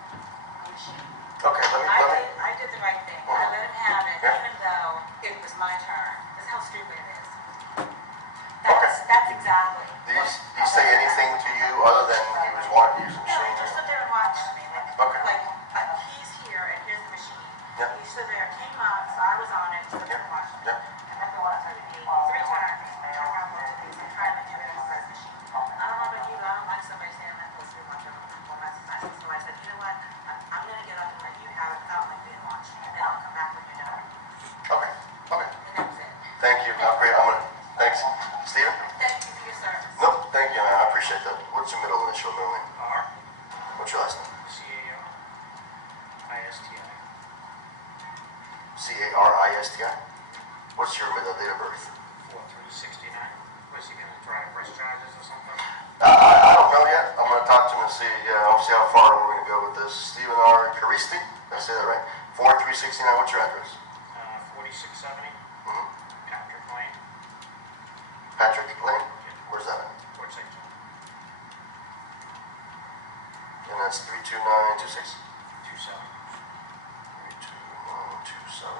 the machine. Okay, let me. I did the right thing. I let him have it, Yeah. even though it was my turn. Because is how stupid it is. That's exactly. Did he say anything to you other than he was wanting to use the No, he machine? just stood there and watched me. Okay. He's here and here's the machine. Yeah. He stood there, came up, so I was on it, stood there and watched me. Yeah. And then the one three times, turned around, looked at me, and tried to do it in front of the machine. I don't know about you, but I don't like somebody standing that close to me watching one of my system. So I said, you know what, I'm gonna get up and let you have it without like being watched, and then I'll come back when you're done. Okay. Okay. And that was it. Thank you. I'm great. I'm gonna. Thanks, Steven. Thank you for your service. Nope. Thank you, man. I appreciate that. What's your middle initial, Millie? R, What's your last name? C-A-R-I-S-T-I. C-A-R-I-S-T-I. What's your date of birth? 4/3/69. Was he gonna try to press charges or something? I don't know yet. I'm gonna talk to him and see. I'll see how far we're gonna go with this. Stephen R. Caristi. Did I say that right? 4/3/69. What's your address? 4670 Mm-hmm. Patrick Lane, Patrick Lane. Where's that at? Port St. John. And that's 32926. 27. 32927.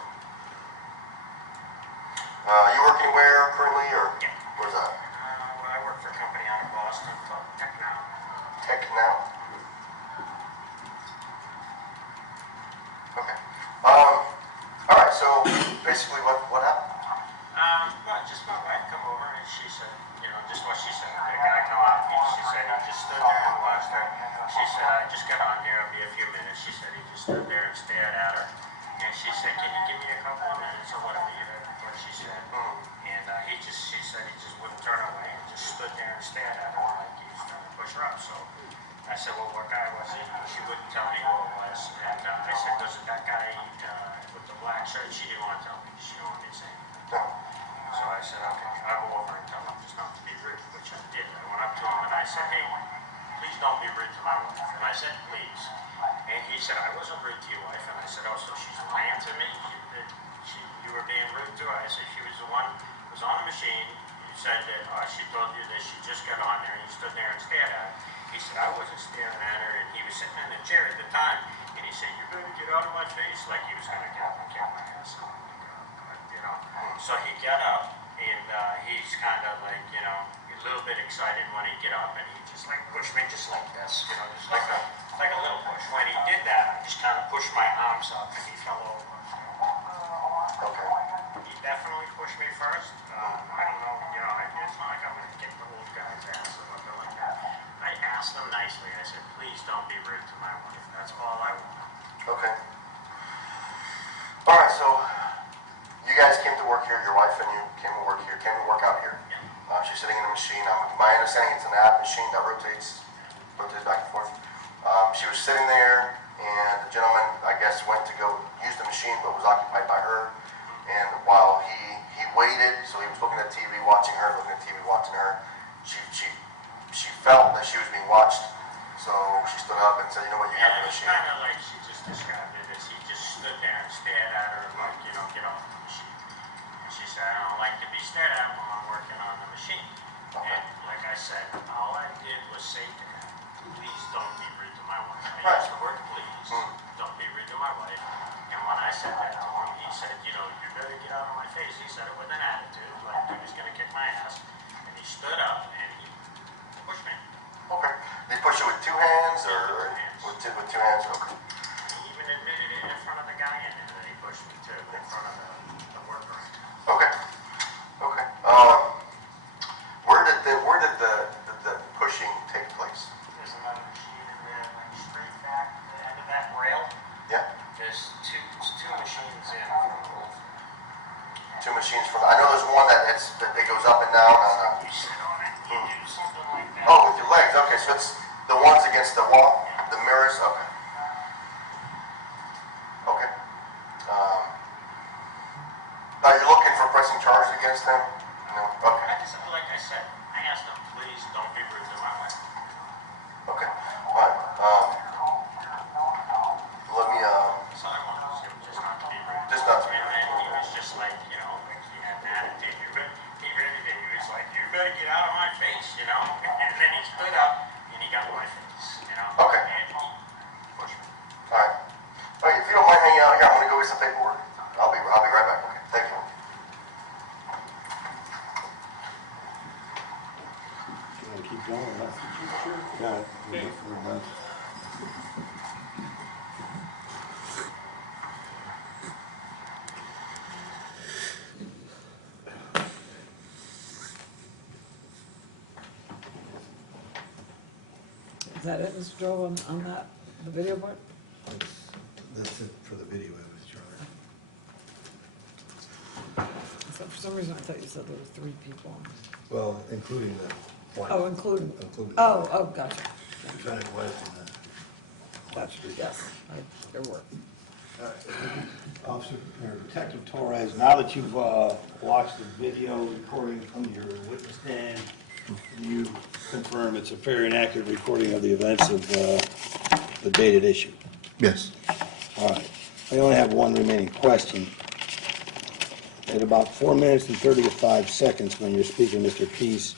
You work anywhere currently, or Yeah. where's that? Well, I work for a company out of Boston called Tech Now. Tech Now. Okay. All right. So basically, what happened? Well, just my wife come over and she said, you know, just what she said. The guy come out and she said he just stood there and watched her. She said, I just got on there, it'll be a few minutes. She said he just stood there and stared at her. And she said, can you give me a couple of minutes or whatever, you know, what she said. And she said he just wouldn't turn away and just stood there and stared at her like he was trying to push her up. So I said, well, what guy was he? She wouldn't tell me who it was. And I said, was it that guy with the black shirt? She didn't want to tell me. She didn't want me to say anything. So I said, okay, I'll go over and tell him just not to be rude, which I did. I went up to him and I said, hey, please don't be rude to my wife. And I said, please. And he said, I wasn't rude to your wife. And I said, oh, so she's lying to me? You were being rude to her? I said, she was the one who was on the machine. You said that she told you that she just got on there and you stood there and stared at her. He said, I wasn't staring at her. And he was sitting in the chair at the time. And he said, you better get out of my face, like he was going to get up and kick my ass. You know, so he got up and he's kind of like, you know, a little bit excited when he get up and he just like pushed me just like this, you know, just like a little push. When he did that, I just kind of pushed my arms up and he fell over. Okay. He definitely pushed me first. I don't know, you know, it's not like I'm going to kick the old guy's ass or something like that. I asked him nicely. I said, please don't be rude to my wife. That's all I want. Okay. All right. So you guys came to work here. Your wife and you came to work here. Came to work out here. Yeah. She's sitting in a machine. My understanding it's an app machine that rotates back and forth. She was sitting there, and the gentleman, I guess, went to go use the machine, but was occupied by her. And while he waited, so he was looking at TV, watching her, looking at TV, watching her. She felt that she was being watched, so she stood up and said, "You know what? You have the It's machine." kind of like she just described it as he just stood there and stared at her like, you know, get off the machine. And she said, I don't like to be stared at when I'm working on the machine. And like I said, all I did was say to her, please don't be rude to my wife. I used the word please, don't be rude to my wife. And when I said that to him, he said, you know, you better get out of my face. He said it with an attitude, like he was going to kick my ass. And he stood up and he pushed me. Okay. They push you with two hands or with two hands? Okay. He even admitted it in front of the guy in there that he pushed me too, in front of the worker. Okay. Okay. Where did the pushing take place? There's another machine in there, like straight back to the end of that rail. Yeah. There's two machines in from both. Two machines from. I know there's one that goes up and down. You sit on it, you do something like that. Oh, with your legs. Okay, so it's the ones against the wall, the mirrors. Okay. Okay. Are you looking for pressing charges against them? No. Okay. I just, like I said, I asked them, please don't be rude to my wife. Okay. All right. Let me. So I wanted him just not to be rude. Just not to be rude. And he was just like, you know, like he had an attitude. He really did. He was like, you better get out of my face, you know. And then he stood up and he got in my face, you know. Okay. And he pushed me. All right. All right. If you don't mind hanging out here, I'm gonna go get some paperwork. I'll be right back. Okay. Thank you. Got it. Is that it, Mr. Joel, on that, the video part? That's it for the video, Charlie. So for some reason, I thought you said there were 3 people. Well, including the blank. Oh, including, Including. oh, gotcha, Lieutenant West and gotcha, yes, there were. Officer, or Detective Torres, now that you've watched the video recording from your witness stand, you confirm it's a fair and accurate recording of the events of the dated issue? Yes. All right. I only have one remaining question. At about 4 minutes and 35 seconds, when you're speaking, Mr. Peace,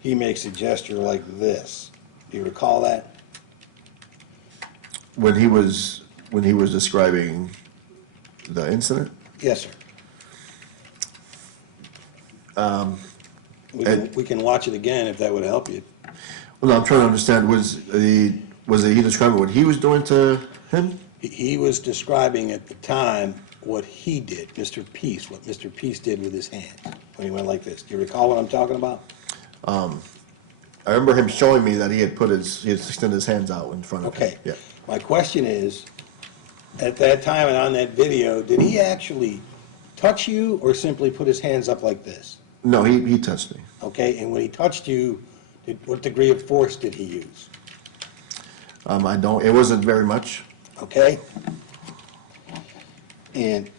he makes a gesture like this. Do you recall that? When he was describing the incident? Yes, sir. We can watch it again if that would help you. Well, no, I'm trying to understand, was he describing what he was doing to him? He was describing at the time what he did, Mr. Peace, what Mr. Peace did with his hands when he went like this. Do you recall what I'm talking about? I remember him showing me that he had extended his hands out in front of him. Okay. Yeah. My question is, at that time and on that video, did he actually touch you or simply put his hands up like this? No, he touched me. Okay, and when he touched you, what degree of force did he use? It wasn't very much. Okay? And,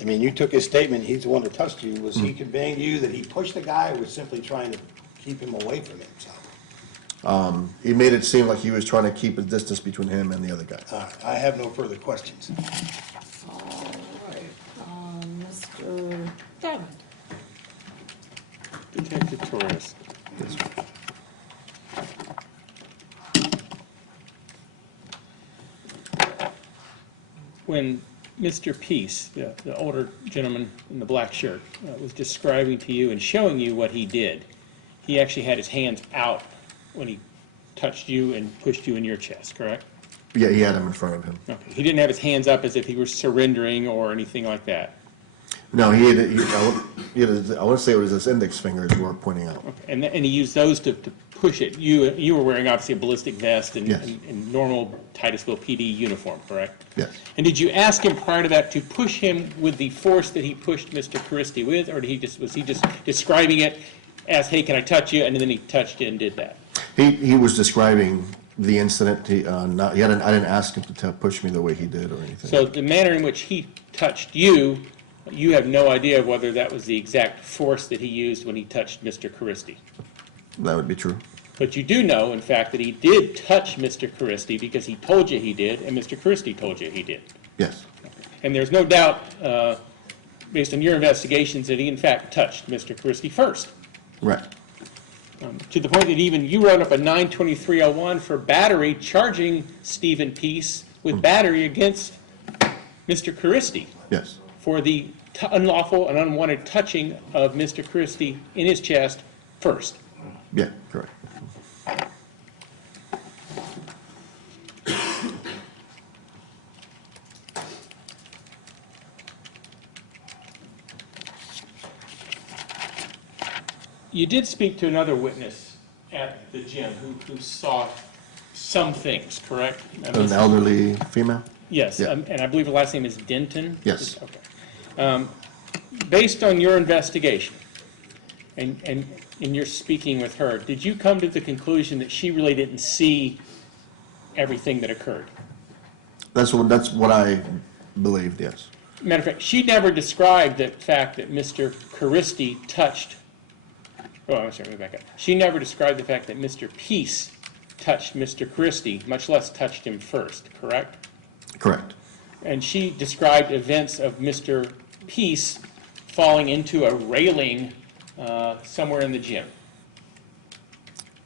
I mean, you took his statement, he's the one that touched you. Was he conveying to you that he pushed the guy or was simply trying to keep him away from himself? He made it seem like he was trying to keep a distance between him and the other guy. All right, I have no further questions. All right, Mr. Diamond. Detective Torres. When Mr. Peace, the older gentleman in the black shirt, was describing to you and showing you what he did, he actually had his hands out when he touched you and pushed you in your chest, correct? Yeah, he had him in front of him. Okay. He didn't have his hands up as if he were surrendering or anything like that. No, I want to say it was his index fingers were pointing out. Okay. And he used those to push it. You were wearing obviously a ballistic vest and, Yes. and normal Titusville PD uniform, correct? Yes. And did you ask him prior to that to push him with the force that he pushed Mr. Christie with, or was he just describing it as, hey, can I touch you? And then he touched you and did that. He was describing the incident. I didn't ask him to push me the way he did or anything. So the manner in which he touched you, you have no idea whether that was the exact force that he used when he touched Mr. Christie. That would be true. But you do know, in fact, that he did touch Mr. Christie because he told you he did, and Mr. Christie told you he did. Yes. And there's no doubt, based on your investigations, that he in fact touched Mr. Christie first. Right. To the point that even you wrote up a 92301 for battery, charging Stephen Peace with battery against Mr. Christie Yes. for the unlawful and unwanted touching of Mr. Christie in his chest first. Yeah, correct. You did speak to another witness at the gym who saw some things, correct? An elderly female? Yes, Yeah. and I believe the last name is Denton? Yes. Okay. Based on your investigation and in your speaking with her, did you come to the conclusion that she really didn't see everything that occurred? That's what I believed, yes. Matter of fact, she never described the fact that Mr. Christie touched. Oh, I'm sorry, let me back up. She never described the fact that Mr. Peace touched Mr. Christie, much less touched him first, correct? Correct. And she described events of Mr. Peace falling into a railing somewhere in the gym.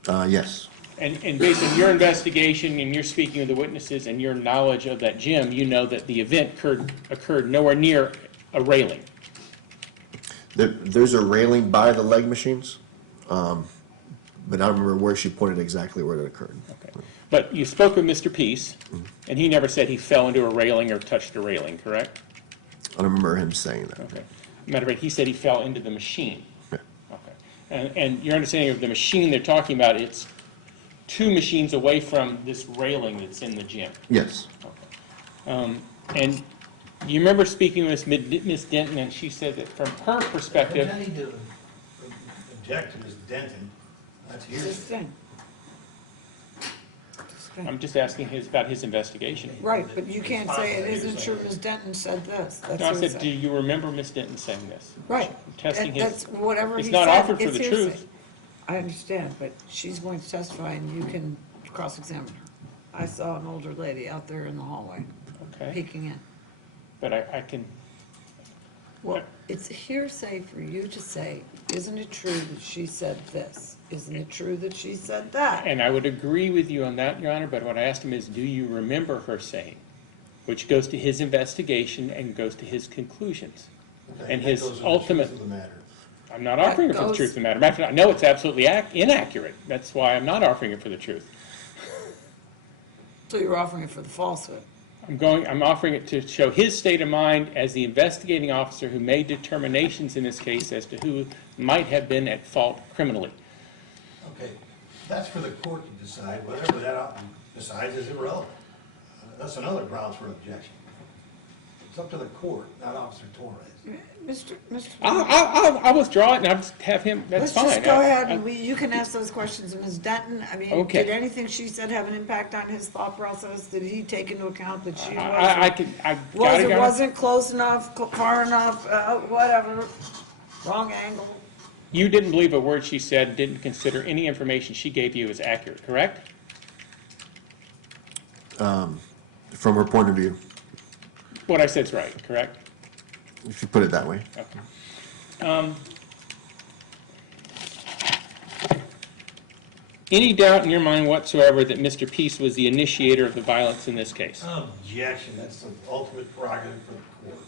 Yes. And based on your investigation and your speaking with the witnesses and your knowledge of that gym, you know that the event occurred nowhere near a railing. There's a railing by the leg machines, but I don't remember where she pointed exactly where it occurred. Okay. But you spoke with Mr. Peace, and he never said he fell into a railing or touched a railing, correct? I don't remember him saying that. Okay. Matter of fact, he said he fell into the machine. Yeah. Okay. And your understanding of the machine they're talking about, it's 2 machines away from this railing that's in the gym. Yes. And you remember speaking with Ms. Denton, and she said that from her perspective, I need to object to Ms. Denton. That's It's his thing. I'm just asking about his investigation. Right, but you can't say it isn't true, Ms. Denton said this. That's No, I said, do hearsay. you remember Ms. Denton saying this? Right. Testing his, That's whatever he it's said. not offered for it's the hearsay. truth. I understand, but she's going to testify and you can cross-examine her. I saw an older lady out there in the hallway Okay, peeking in. but I can, Well, it's hearsay for you to say, isn't it true that she said this? Isn't it true that she said that? and I would agree with you on that, Your Honor, but what I asked him is, do you remember her saying? Which goes to his investigation and goes to his conclusions. And his ultimate, I'm not offering it for the truth of the matter. Matter of fact, I know it's absolutely inaccurate. That's why I'm not offering it for the truth. So you're offering it for the falsehood. I'm offering it to show his state of mind as the investigating officer who made determinations in this case as to who might have been at fault criminally. Okay, that's for the court to decide. Whatever that decides is irrelevant. That's another grounds for objection. It's up to the court, not Officer Torres. Mr. I'll withdraw it and I'll just have him, that's fine. Let's just go ahead and you can ask those questions of Ms. Denton. I mean, Okay. did anything she said have an impact on his thought process? Did he take into account that she wasn't close enough, far enough, whatever, wrong angle? You didn't believe a word she said, didn't consider any information she gave you as accurate, correct? From her point of view, What I said's right, correct? if you put it that way. Okay. Any doubt in your mind whatsoever that Mr. Peace was the initiator of the violence in this case? Objection, that's the ultimate prerogative for the court.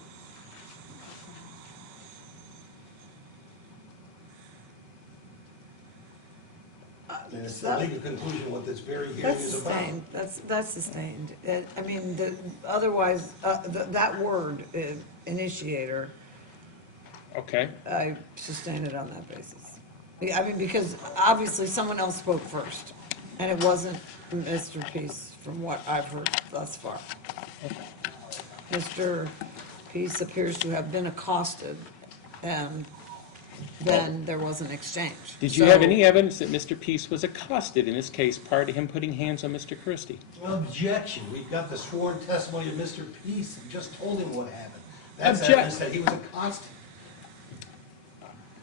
And it's the legal conclusion what this very hearing That's is about. sustained, that's sustained. I mean, otherwise, that word, initiator, Okay. I sustain it on that basis. I mean, because obviously someone else spoke first, and it wasn't Mr. Peace, from what I've heard thus far. Mr. Peace appears to have been accosted, and then there was an exchange. Did you have any evidence that Mr. Peace was accosted in this case prior to him putting hands on Mr. Christie? Objection, we've got the sworn testimony of Mr. Peace, who just told him what happened. That's Object. evidence that he was accosted.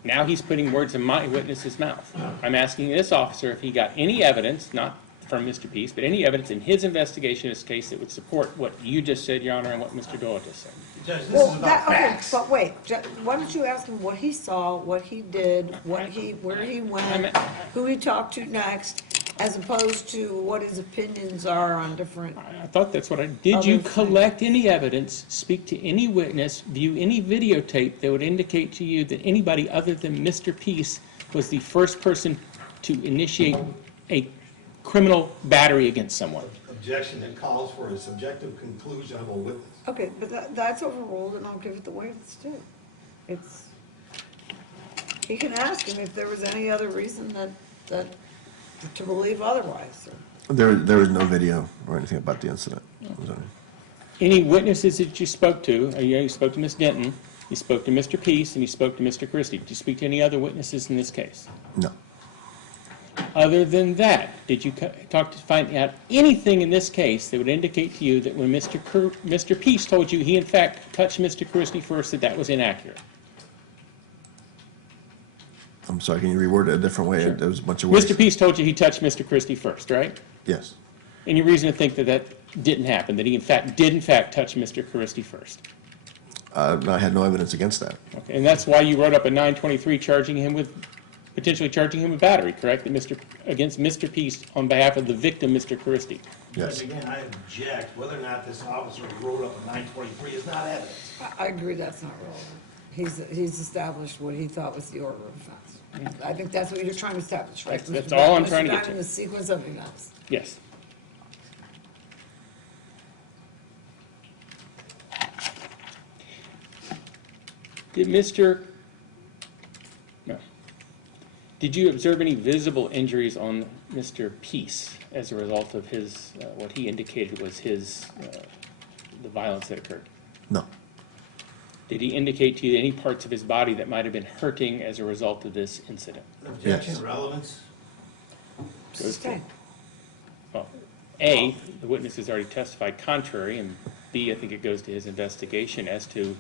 Now he's putting words in my witness's mouth. I'm asking this officer if he got any evidence, not from Mr. Peace, but any evidence in his investigation of this case that would support what you just said, Your Honor, and what Mr. Doyle just said. Judge, this Well, is about facts. but wait, why don't you ask him what he saw, what he did, where he went, who he talked to next, as opposed to what his opinions are on different. I thought that's what did you Other things. collect any evidence, speak to any witness, view any videotape that would indicate to you that anybody other than Mr. Peace was the first person to initiate a criminal battery against someone? Objection that calls for a subjective conclusion of a witness. Okay, but that's overruled, and I'll give it the way it's due. He can ask him if there was any other reason that to believe otherwise. There was no video or anything about the incident. Any witnesses that you spoke to, you spoke to Ms. Denton, you spoke to Mr. Peace, and you spoke to Mr. Christie. Did you speak to any other witnesses in this case? No. Other than that, did you talk to find out anything in this case that would indicate to you that when Mr. Peace told you he in fact touched Mr. Christie first, that was inaccurate? I'm sorry, can you reword it a different way? There was a bunch of words. Mr. Peace told you he touched Mr. Christie first, right? Yes. Any reason to think that that didn't happen, that he did in fact touch Mr. Christie first? I had no evidence against that. Okay, and that's why you wrote up a 923 potentially charging him with battery, correct? Against Mr. Peace on behalf of the victim, Mr. Christie. Yes. Again, I object. Whether or not this officer wrote up a 923 is not evidence. I agree that's not relevant. He's established what he thought was the order of offense. I think that's what you're trying to establish, right? That's Mr. all I'm Mr. trying to get Diamond, to. the sequence of events. Yes. Did Did you observe any visible injuries on Mr. Peace as a result of his, what he indicated was his, the violence that occurred? No. Did he indicate to you any parts of his body that might have been hurting as a result of this incident? Objection, Yes. relevance? Okay. Well, A, the witness has already testified contrary, and B, I think it goes to his investigation as to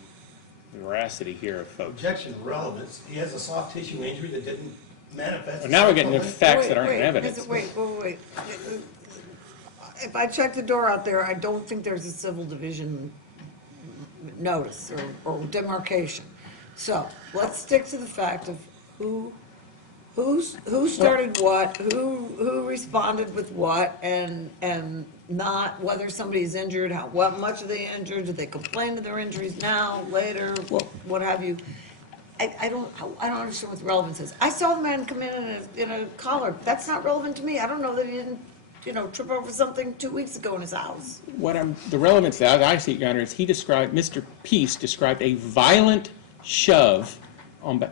the veracity here of folks. Objection, relevance. He has a soft tissue injury that didn't manifest. Well, now we're getting into facts that aren't in Wait, evidence. Wait. If I check the door out there, I don't think there's a civil division notice or demarcation. So, let's stick to the fact of who started what, who responded with what, and not whether somebody's injured, what much are they injured, do they complain of their injuries now, later, what have you. I don't understand what the relevance is. I saw the man come in a collar. That's not relevant to me. I don't know that he didn't, trip over something 2 weeks ago in his house. The relevance that I see, Your Honor, is Mr. Peace described a violent shove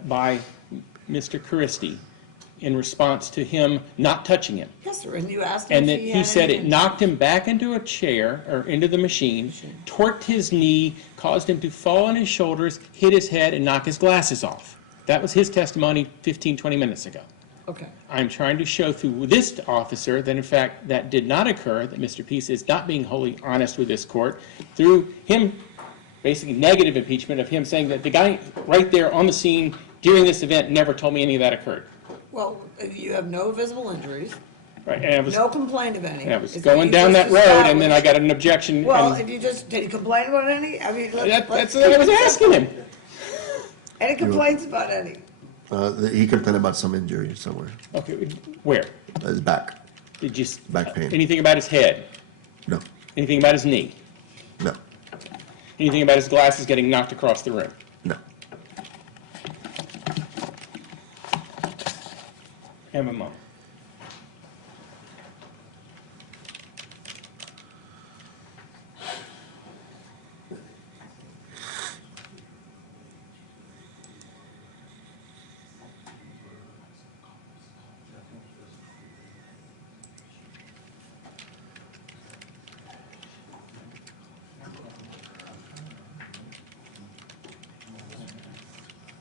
by Mr. Christie in response to him not touching him. Yes, sir, and you asked him And if that he he had said any it knocked him back into a chair, or into the machine, torqued his knee, caused him to fall on his shoulders, hit his head, and knock his glasses off. That was his testimony 15, 20 minutes ago. Okay. I'm trying to show through this officer that in fact that did not occur, that Mr. Peace is not being wholly honest with this court, through him, basically negative impeachment of him saying that the guy right there on the scene during this event never told me any of that occurred. Well, you have no visible injuries, Right, and no complaint of any. I was Is that going you down just that road, and then I established? got an objection. Well, and did he complain about any? I mean, that's what I was asking him. Any complaints about any? He complained about some injury somewhere. Okay, where? His back. Did you, Back pain. anything about his head? No. Anything about his knee? No. Anything about his glasses getting knocked across the room? No. Have a moment.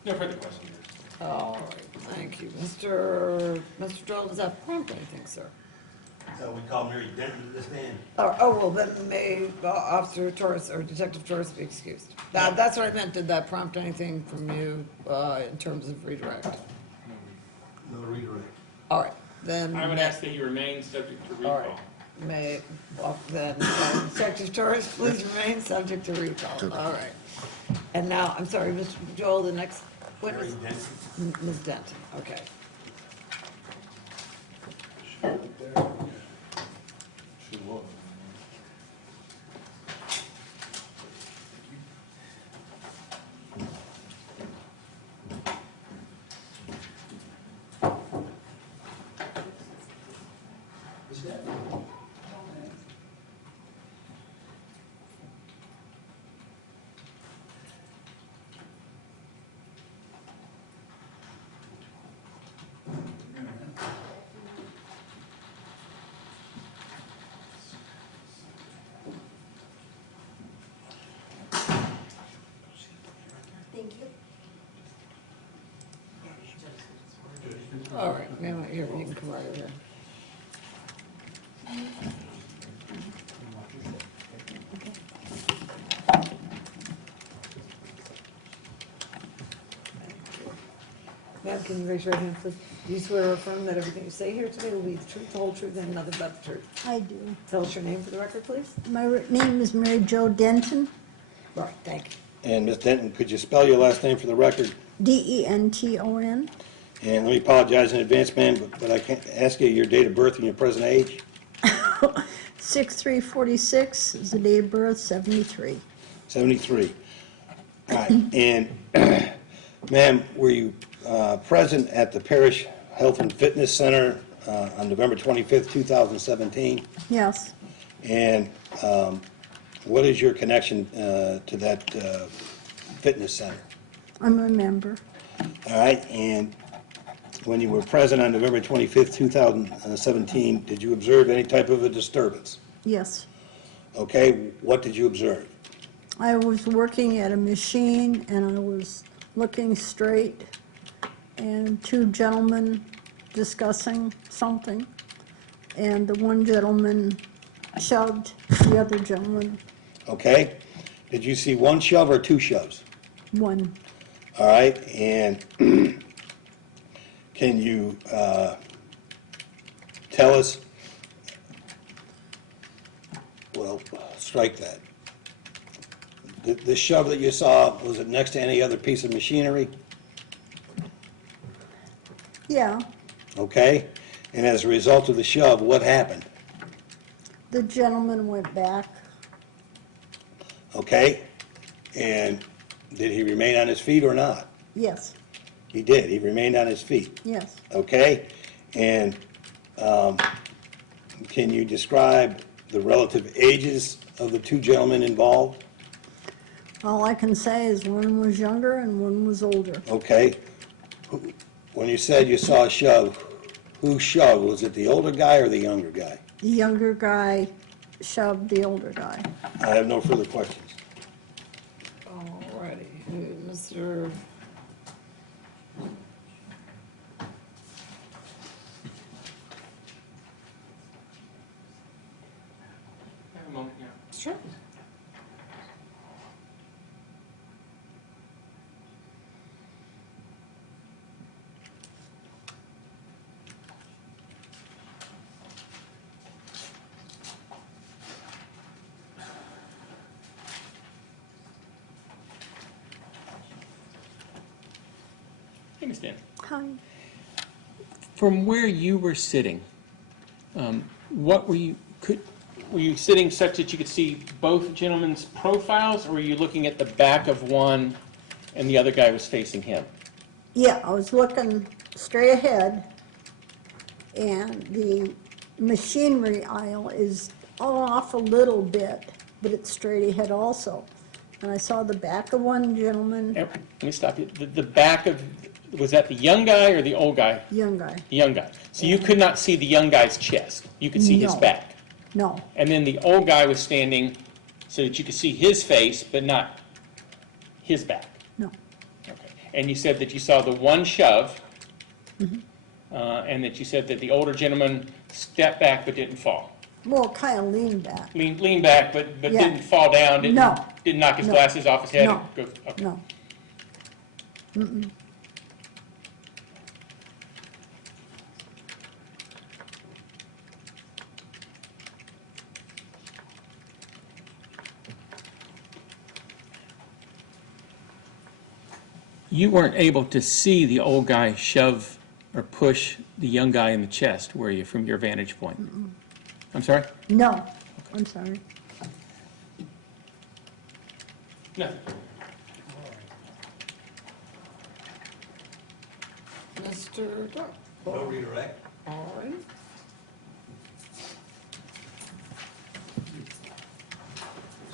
No further questions. All right, thank you. Mr. Joel, does that prompt anything, sir? So we call Mary Denton this man. Well, then may Officer Torres or Detective Torres be excused. That's what I meant. Did that prompt anything from you in terms of redirect? No redirect. All right, then. I would ask that you remain subject to All recall. right, then Detective Torres, please remain subject to recall. All right. And now, I'm sorry, Mr. Joel, the next Mary witness, Denton. Ms. Denton, okay. She was. All right, ma'am, here, you can come right over here. Ma'am, can you raise your hand, please? Do you swear or affirm that everything you say here today will be the truth, the whole truth, and nothing but the truth? I do. Tell us your name for the record, please. My name is Mary Jo Denton, All right, thank you. And Ms. Denton, could you spell your last name for the record? Denton. And let me apologize in advance, ma'am, but I can't ask you your date of birth and your present age. 6346 is the date of birth, 73. 73. All right, and ma'am, were you present at the Parish Health and Fitness Center on November 25th, 2017? Yes, And what is your connection to that fitness center? I'm a member. All right, and when you were present on November 25th, 2017, did you observe any type of a disturbance? Yes. Okay, what did you observe? I was working at a machine and I was looking straight and two gentlemen discussing something. And the one gentleman shoved the other gentleman, Okay, did you see one shove or two shoves? one. All right, and can you tell us, well, strike that. The shove that you saw, was it next to any other piece of machinery? Yeah, Okay, and as a result of the shove, what happened? the gentleman went back. Okay, and did he remain on his feet or not? Yes, He did, he remained on his feet. yes. Okay, and can you describe the relative ages of the two gentlemen involved? All I can say is one was younger and one was older. Okay, when you said you saw a shove, who shoved? Was it the older guy or the younger guy? The younger guy shoved the older guy. I have no further questions. All righty, Mr. Have a moment, yeah. Sure. Hey, Ms. Dan. Hi. From where you were sitting, what were you sitting such that you could see both gentlemen's profiles, or were you looking at the back of one and the other guy was facing him? Yeah, I was looking straight ahead, and the machinery aisle is off a little bit, but it's straight ahead also. And I saw the back of one gentleman, Let me stop you. The back of, was that the young guy or the old guy? young guy. The young guy. So you could not see the young guy's chest. You could see his No. back. No, And then the old guy was standing so that you could see his face, but not his back. no. Okay. And you said that you saw the one shove, and that you said that the older gentleman stepped back but didn't fall. Well, kind of leaned back. Leaned back but Yeah. didn't fall down, No. didn't knock his No. glasses off his head? No. Okay. No. Mm-mm. You weren't able to see the old guy shove or push the young guy in the chest, were you, from your vantage point? I'm sorry? No, I'm sorry. No. Mr. Doyle. No redirect? All right.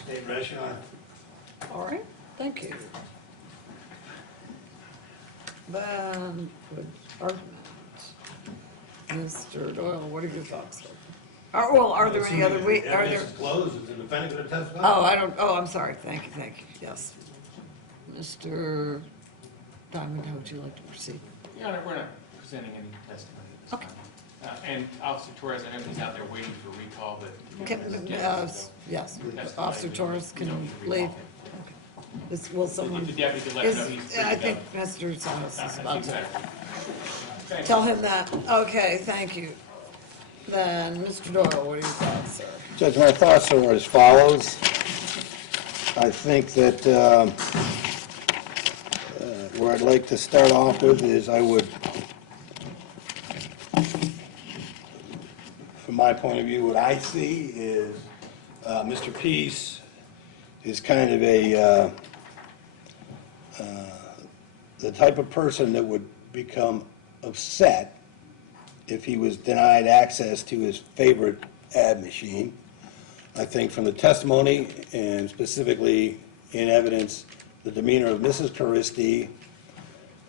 State ready, Sean? All right, thank you. Then, good argument. Mr. Doyle, what are your thoughts? Well, are there any other, are there? Evidence is closed, is the defendant going to testify? Oh, I'm sorry, thank you, yes. Mr. Diamond, how would you like to proceed? Your Honor, we're not presenting any testimony at this Okay. time. And Officer Torres, I know he's out there waiting for recall, but. Yes, Officer Torres, can you leave? Okay. Will someone? The deputy can let him know he's free to I go. think Mr. Salas is about to. Thank Tell him that. Okay, thank you. Then, Mr. Doyle, what are your thoughts, sir? Judge, my thoughts are as follows. I think that where I'd like to start off with is I would, from my point of view, what I see is Mr. Peace is kind of the type of person that would become upset if he was denied access to his favorite ab machine. I think from the testimony, and specifically in evidence, the demeanor of Mrs. Caristi,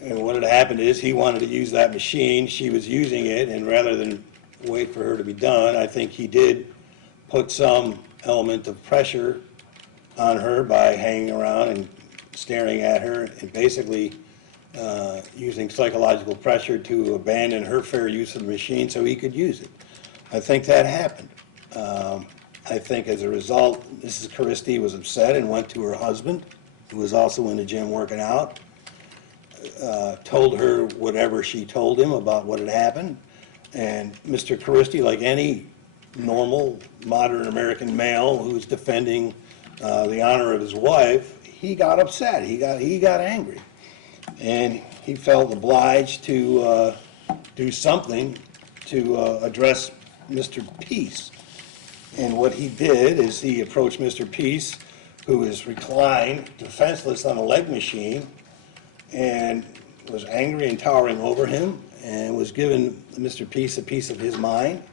and what had happened is he wanted to use that machine, she was using it, and rather than wait for her to be done, I think he did put some element of pressure on her by hanging around and staring at her, and basically using psychological pressure to abandon her fair use of the machine so he could use it. I think that happened. I think as a result, Mrs. Caristi was upset and went to her husband, who was also in the gym working out, told her whatever she told him about what had happened, and Mr. Caristi, like any normal, modern American male who's defending the honor of his wife, he got upset, he got angry, and he felt obliged to do something to address Mr. Peace. And what he did is he approached Mr. Peace, who is reclined, defenseless on a leg machine, and was angry and towering over him, and was giving Mr. Peace a piece of his mind.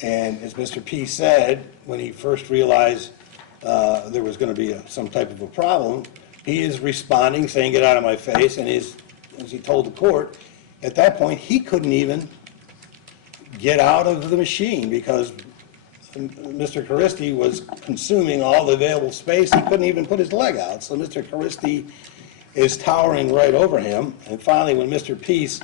And as Mr. Peace said, when he first realized there was going to be some type of a problem, he is responding, saying, "Get out of my face," and as he told the court, at that point, he couldn't even get out of the machine because Mr. Caristi was consuming all the available space. He couldn't even put his leg out. So Mr. Caristi is towering right over him. And finally, when Mr. Peace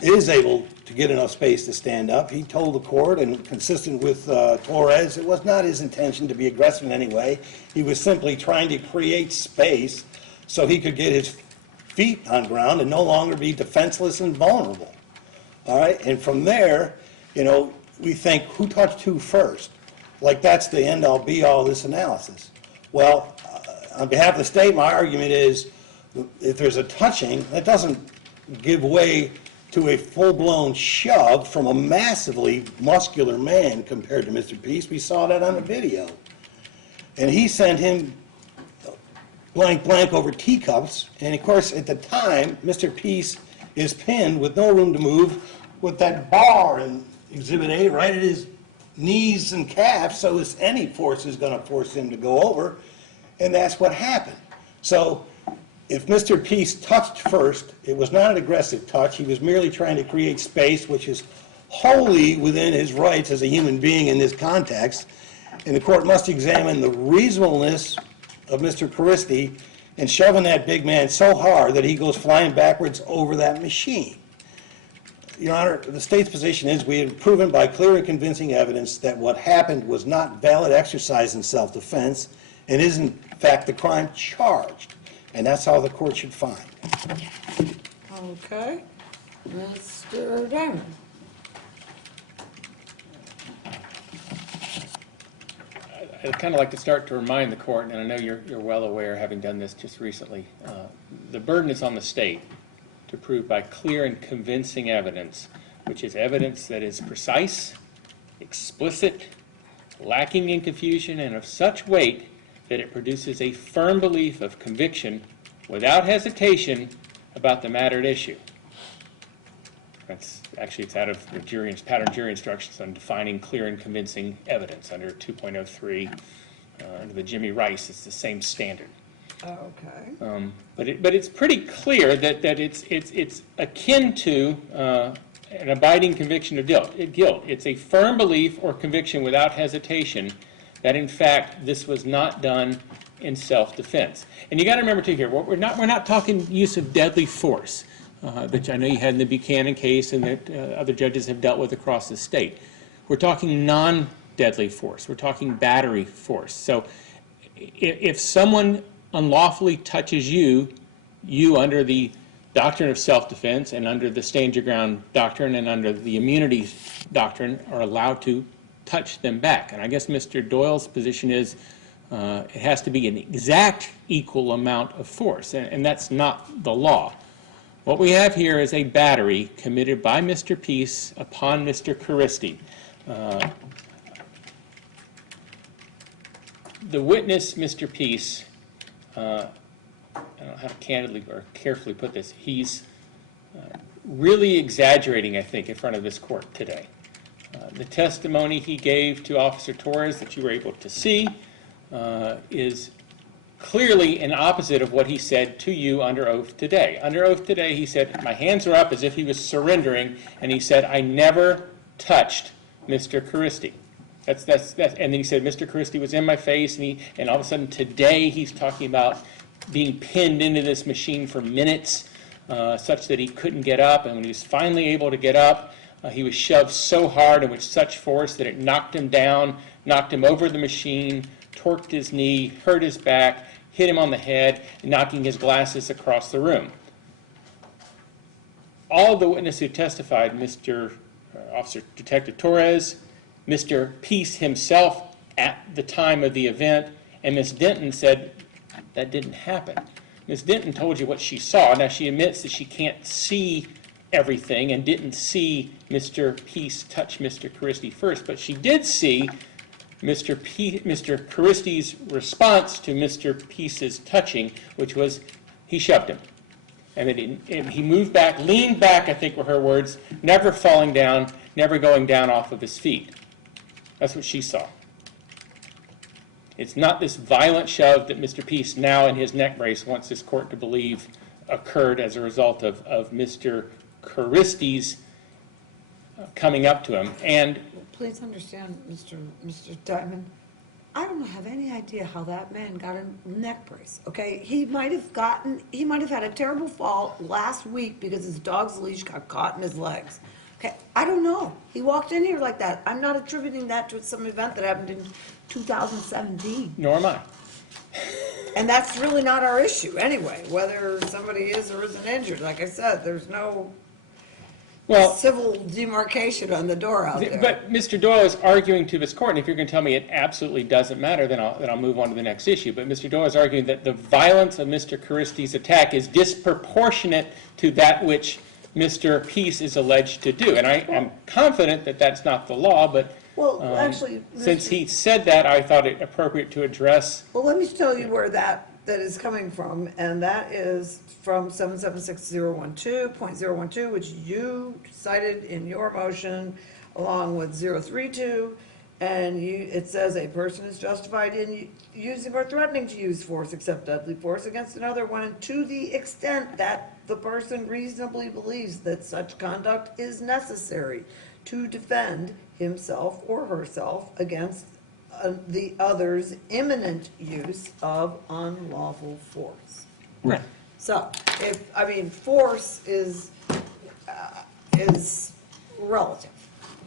is able to get enough space to stand up, he told the court, and consistent with Torres, it was not his intention to be aggressive in any way. He was simply trying to create space so he could get his feet on ground and no longer be defenseless and vulnerable. All right, and from there, we think, who touched who first? Like that's the end-all, be-all of this analysis. Well, on behalf of the state, my argument is, if there's a touching, that doesn't give way to a full-blown shove from a massively muscular man compared to Mr. Peace. We saw that on the video. And he sent him blank, blank over teacups, and of course, at the time, Mr. Peace is pinned with no room to move with that bar in Exhibit A right at his knees and calves, so any force is going to force him to go over, and that's what happened. So if Mr. Peace touched first, it was not an aggressive touch. He was merely trying to create space, which is wholly within his rights as a human being in this context, and the court must examine the reasonableness of Mr. Caristi in shoving that big man so hard that he goes flying backwards over that machine. Your Honor, the state's position is we have proven by clear and convincing evidence that what happened was not valid exercise in self-defense and is in fact the crime charged. And that's how the court should find. Okay. Mr. Diamond. I'd kind of like to start to remind the court, and I know you're well aware, having done this just recently, the burden is on the state to prove by clear and convincing evidence, which is evidence that is precise, explicit, lacking in confusion, and of such weight that it produces a firm belief of conviction without hesitation about the matter at issue. It's out of the pattern jury instructions on defining clear and convincing evidence under 2.03. Under the Jimmy Rice, it's the same standard. Okay. But it's pretty clear that it's akin to an abiding conviction of guilt. It's a firm belief or conviction without hesitation that in fact this was not done in self-defense. And you got to remember too here, we're not talking use of deadly force, which I know you had in the Buchanan case and that other judges have dealt with across the state. We're talking non-deadly force. We're talking battery force. So if someone unlawfully touches you under the doctrine of self-defense and under the stand your ground doctrine and under the immunity doctrine are allowed to touch them back. And I guess Mr. Doyle's position is it has to be an exact equal amount of force, and that's not the law. What we have here is a battery committed by Mr. Peace upon Mr. Caristi. The witness, Mr. Peace, don't know how to candidly or carefully put this, he's really exaggerating, I think, in front of this court today. The testimony he gave to Officer Torres that you were able to see is clearly an opposite of what he said to you under oath today. Under oath today, he said, my hands are up as if he was surrendering, and he said, I never touched Mr. Caristi. And then he said, Mr. Caristi was in my face, and all of a sudden today he's talking about being pinned into this machine for minutes, such that he couldn't get up, and when he was finally able to get up, he was shoved so hard and with such force that it knocked him down, knocked him over the machine, torqued his knee, hurt his back, hit him on the head, knocking his glasses across the room. All of the witnesses who testified, Officer Detective Torres, Mr. Peace himself at the time of the event, and Ms. Denton said that didn't happen. Ms. Denton told you what she saw. Now, she admits that she can't see everything and didn't see Mr. Peace touch Mr. Caristi first, but she did see Mr. Caristi's response to Mr. Peace's touching, which was he shoved him. And he moved back, leaned back, I think were her words, never falling down, never going down off of his feet. That's what she saw. It's not this violent shove that Mr. Peace, now in his neck brace, wants this court to believe occurred as a result of Mr. Caristi's coming up to him. And Please understand, Mr. Diamond, I don't have any idea how that man got a neck brace, okay? He might have had a terrible fall last week because his dog's leash got caught in his legs. Okay, I don't know. He walked in here like that. I'm not attributing that to some event that happened in 2017. nor am I. And that's really not our issue anyway, whether somebody is or isn't injured. Like I said, there's no civil demarcation on the door out there. But Mr. Doyle is arguing to this court, and if you're going to tell me it absolutely doesn't matter, then I'll move on to the next issue. But Mr. Doyle is arguing that the violence of Mr. Caristi's attack is disproportionate to that which Mr. Peace is alleged to do. And I am confident that that's not the law, but actually, since he said that, I thought it appropriate to address. Well, let me tell you where that is coming from, and that is from 776.012, which you cited in your motion along with 032, and it says a person is justified in using or threatening to use force except deadly force against another when to the extent that the person reasonably believes that such conduct is necessary to defend himself or herself against the other's imminent use of unlawful force. Right. So, force is relative.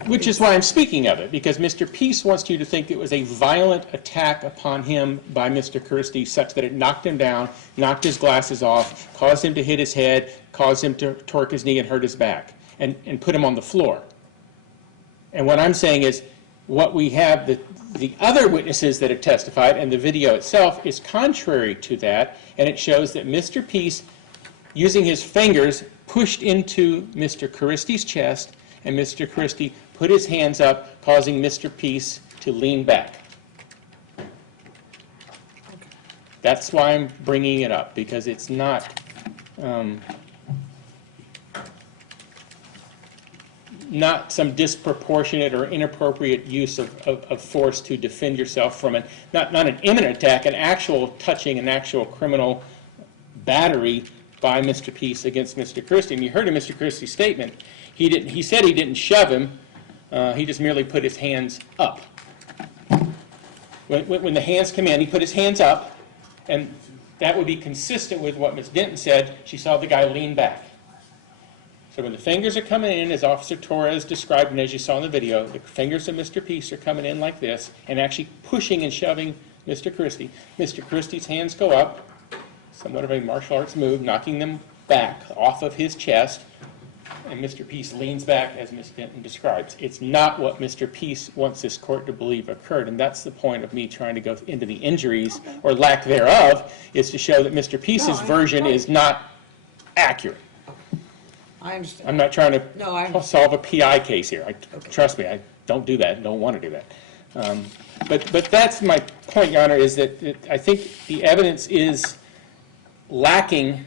Which is why I'm speaking of it, because Mr. Peace wants you to think it was a violent attack upon him by Mr. Caristi such that it knocked him down, knocked his glasses off, caused him to hit his head, caused him to torque his knee and hurt his back, and put him on the floor. And what I'm saying is, what we have, the other witnesses that have testified, and the video itself is contrary to that, and it shows that Mr. Peace, using his fingers, pushed into Mr. Caristi's chest, and Mr. Caristi put his hands up, causing Mr. Peace to lean back. That's why I'm bringing it up, because it's not some disproportionate or inappropriate use of force to defend yourself from not an imminent attack, an actual touching, an actual criminal battery by Mr. Peace against Mr. Caristi. And you heard in Mr. Caristi's statement, he said he didn't shove him, he just merely put his hands up. When the hands come in, he put his hands up, and that would be consistent with what Ms. Denton said. She saw the guy lean back. So when the fingers are coming in, as Officer Torres described, and as you saw in the video, the fingers of Mr. Peace are coming in like this, and actually pushing and shoving Mr. Caristi. Mr. Caristi's hands go up, somewhat of a martial arts move, knocking them back off of his chest, and Mr. Peace leans back as Ms. Denton describes. It's not what Mr. Peace wants this court to believe occurred, and that's the point of me trying to go into the injuries, or lack thereof, is to show that Mr. Peace's version is not accurate. I understand. I'm not trying to solve a PI case here. Trust me, I don't do that, don't want to do that. But that's my point, Your Honor, is that I think the evidence is lacking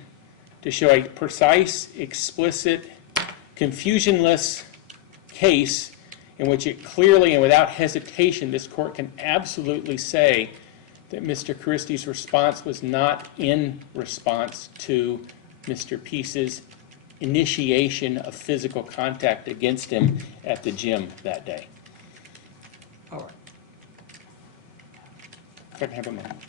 to show a precise, explicit, confusionless case in which it clearly and without hesitation, this court can absolutely say that Mr. Christie's response was not in response to Mr. Peace's initiation of physical contact against him at the gym that day. All right. If I can have a moment.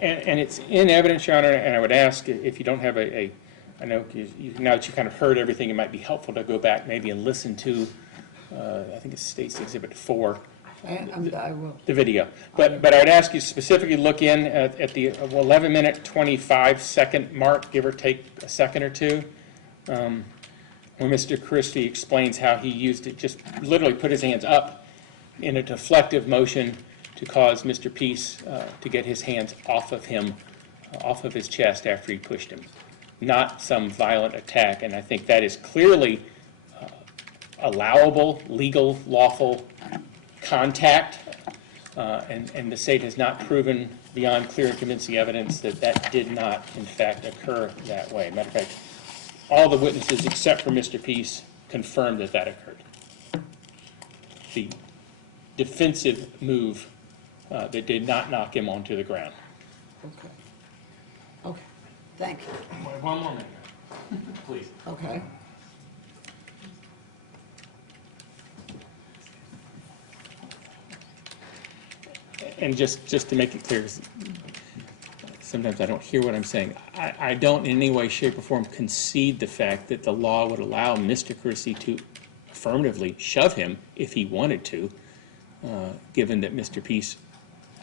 And it's in evidence, Your Honor, and I would ask if you don't have I know now that you kind of heard everything, it might be helpful to go back maybe and listen to, I think it's State's Exhibit 4. I will. The video. But I'd ask you specifically look in at the 11-minute, 25-second mark, give or take a second or two, when Mr. Christie explains how he used it, just literally put his hands up in a deflective motion to cause Mr. Peace to get his hands off of him, off of his chest after he pushed him. Not some violent attack, and I think that is clearly allowable, legal, lawful contact, and the state has not proven beyond clear and convincing evidence that that did not, in fact, occur that way. Matter of fact, all the witnesses except for Mr. Peace confirmed that that occurred. The defensive move that did not knock him onto the ground. Okay. Okay, thank you. One more minute, please. Okay. And just to make it clear, sometimes I don't hear what I'm saying. I don't in any way, shape, or form concede the fact that the law would allow Mr. Christie to affirmatively shove him if he wanted to, given that Mr. Peace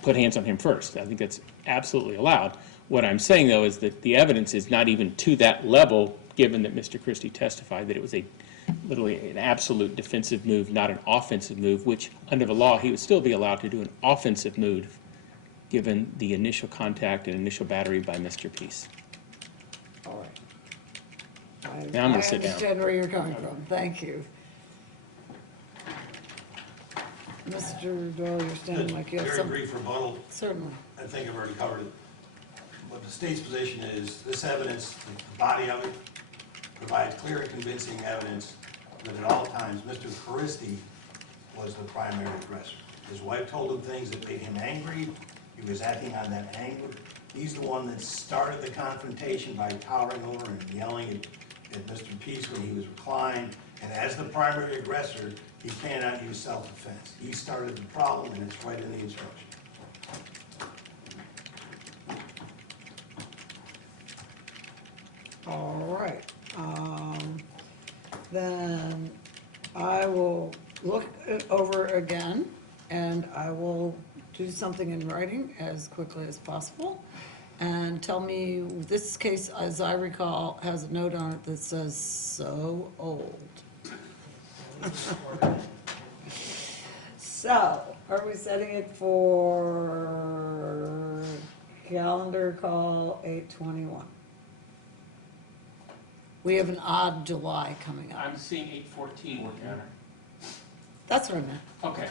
put hands on him first. I think that's absolutely allowed. What I'm saying, though, is that the evidence is not even to that level, given that Mr. Christie testified that it was literally an absolute defensive move, not an offensive move, which under the law he would still be allowed to do an offensive move given the initial contact and initial battery by Mr. Peace. All right. Now I'm going to sit down. I understand where you're coming from. Thank you. Mr. Doyle, you're standing like you have some... Very brief rebuttal. Certainly. I think I've already covered it. What the state's position is, this evidence, the body of it, provides clear and convincing evidence that at all times Mr. Christie was the primary aggressor. His wife told him things that made him angry. He was acting on that anger. He's the one that started the confrontation by towering over and yelling at Mr. Peace when he was reclined. And as the primary aggressor, he cannot use self-defense. He started the problem, and it's right in the instruction. All right. Then I will look it over again, and I will do something in writing as quickly as possible. And tell me, this case, as I recall, has a note on it that says, "so old." So, are we setting it for calendar call 8/21? We have an odd July coming up. I'm seeing 8/14 work, Your Honor. That's what I meant. Okay.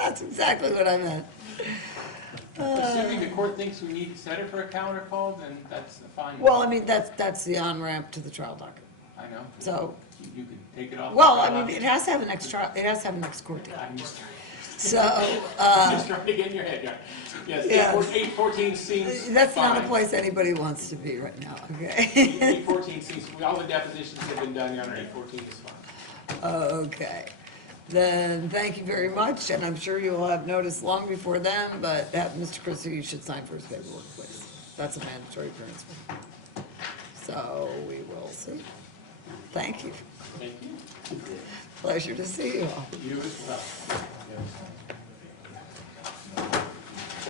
That's exactly what I meant. Assuming the court thinks we need to set it for a calendar call, then that's fine. Well, I mean, that's the on-ramp to the trial docket. I know. So, You can take it off. well, I mean, it has to have an extra, it has to have an next court date. I'm just So, just trying to get in your head, yeah. Yes, Yeah. 8/14 seems that's not a fine. place anybody wants to be right now, okay? 8/14 seems, all the depositions have been done, Your Honor, 8/14 is fine. Okay. Then, thank you very much, and I'm sure you will have notice long before then, but Mr. Christie, you should sign for his paperwork, please. That's a mandatory principle. So, we will see. Thank you. Thank you. Pleasure to see you all. You as well.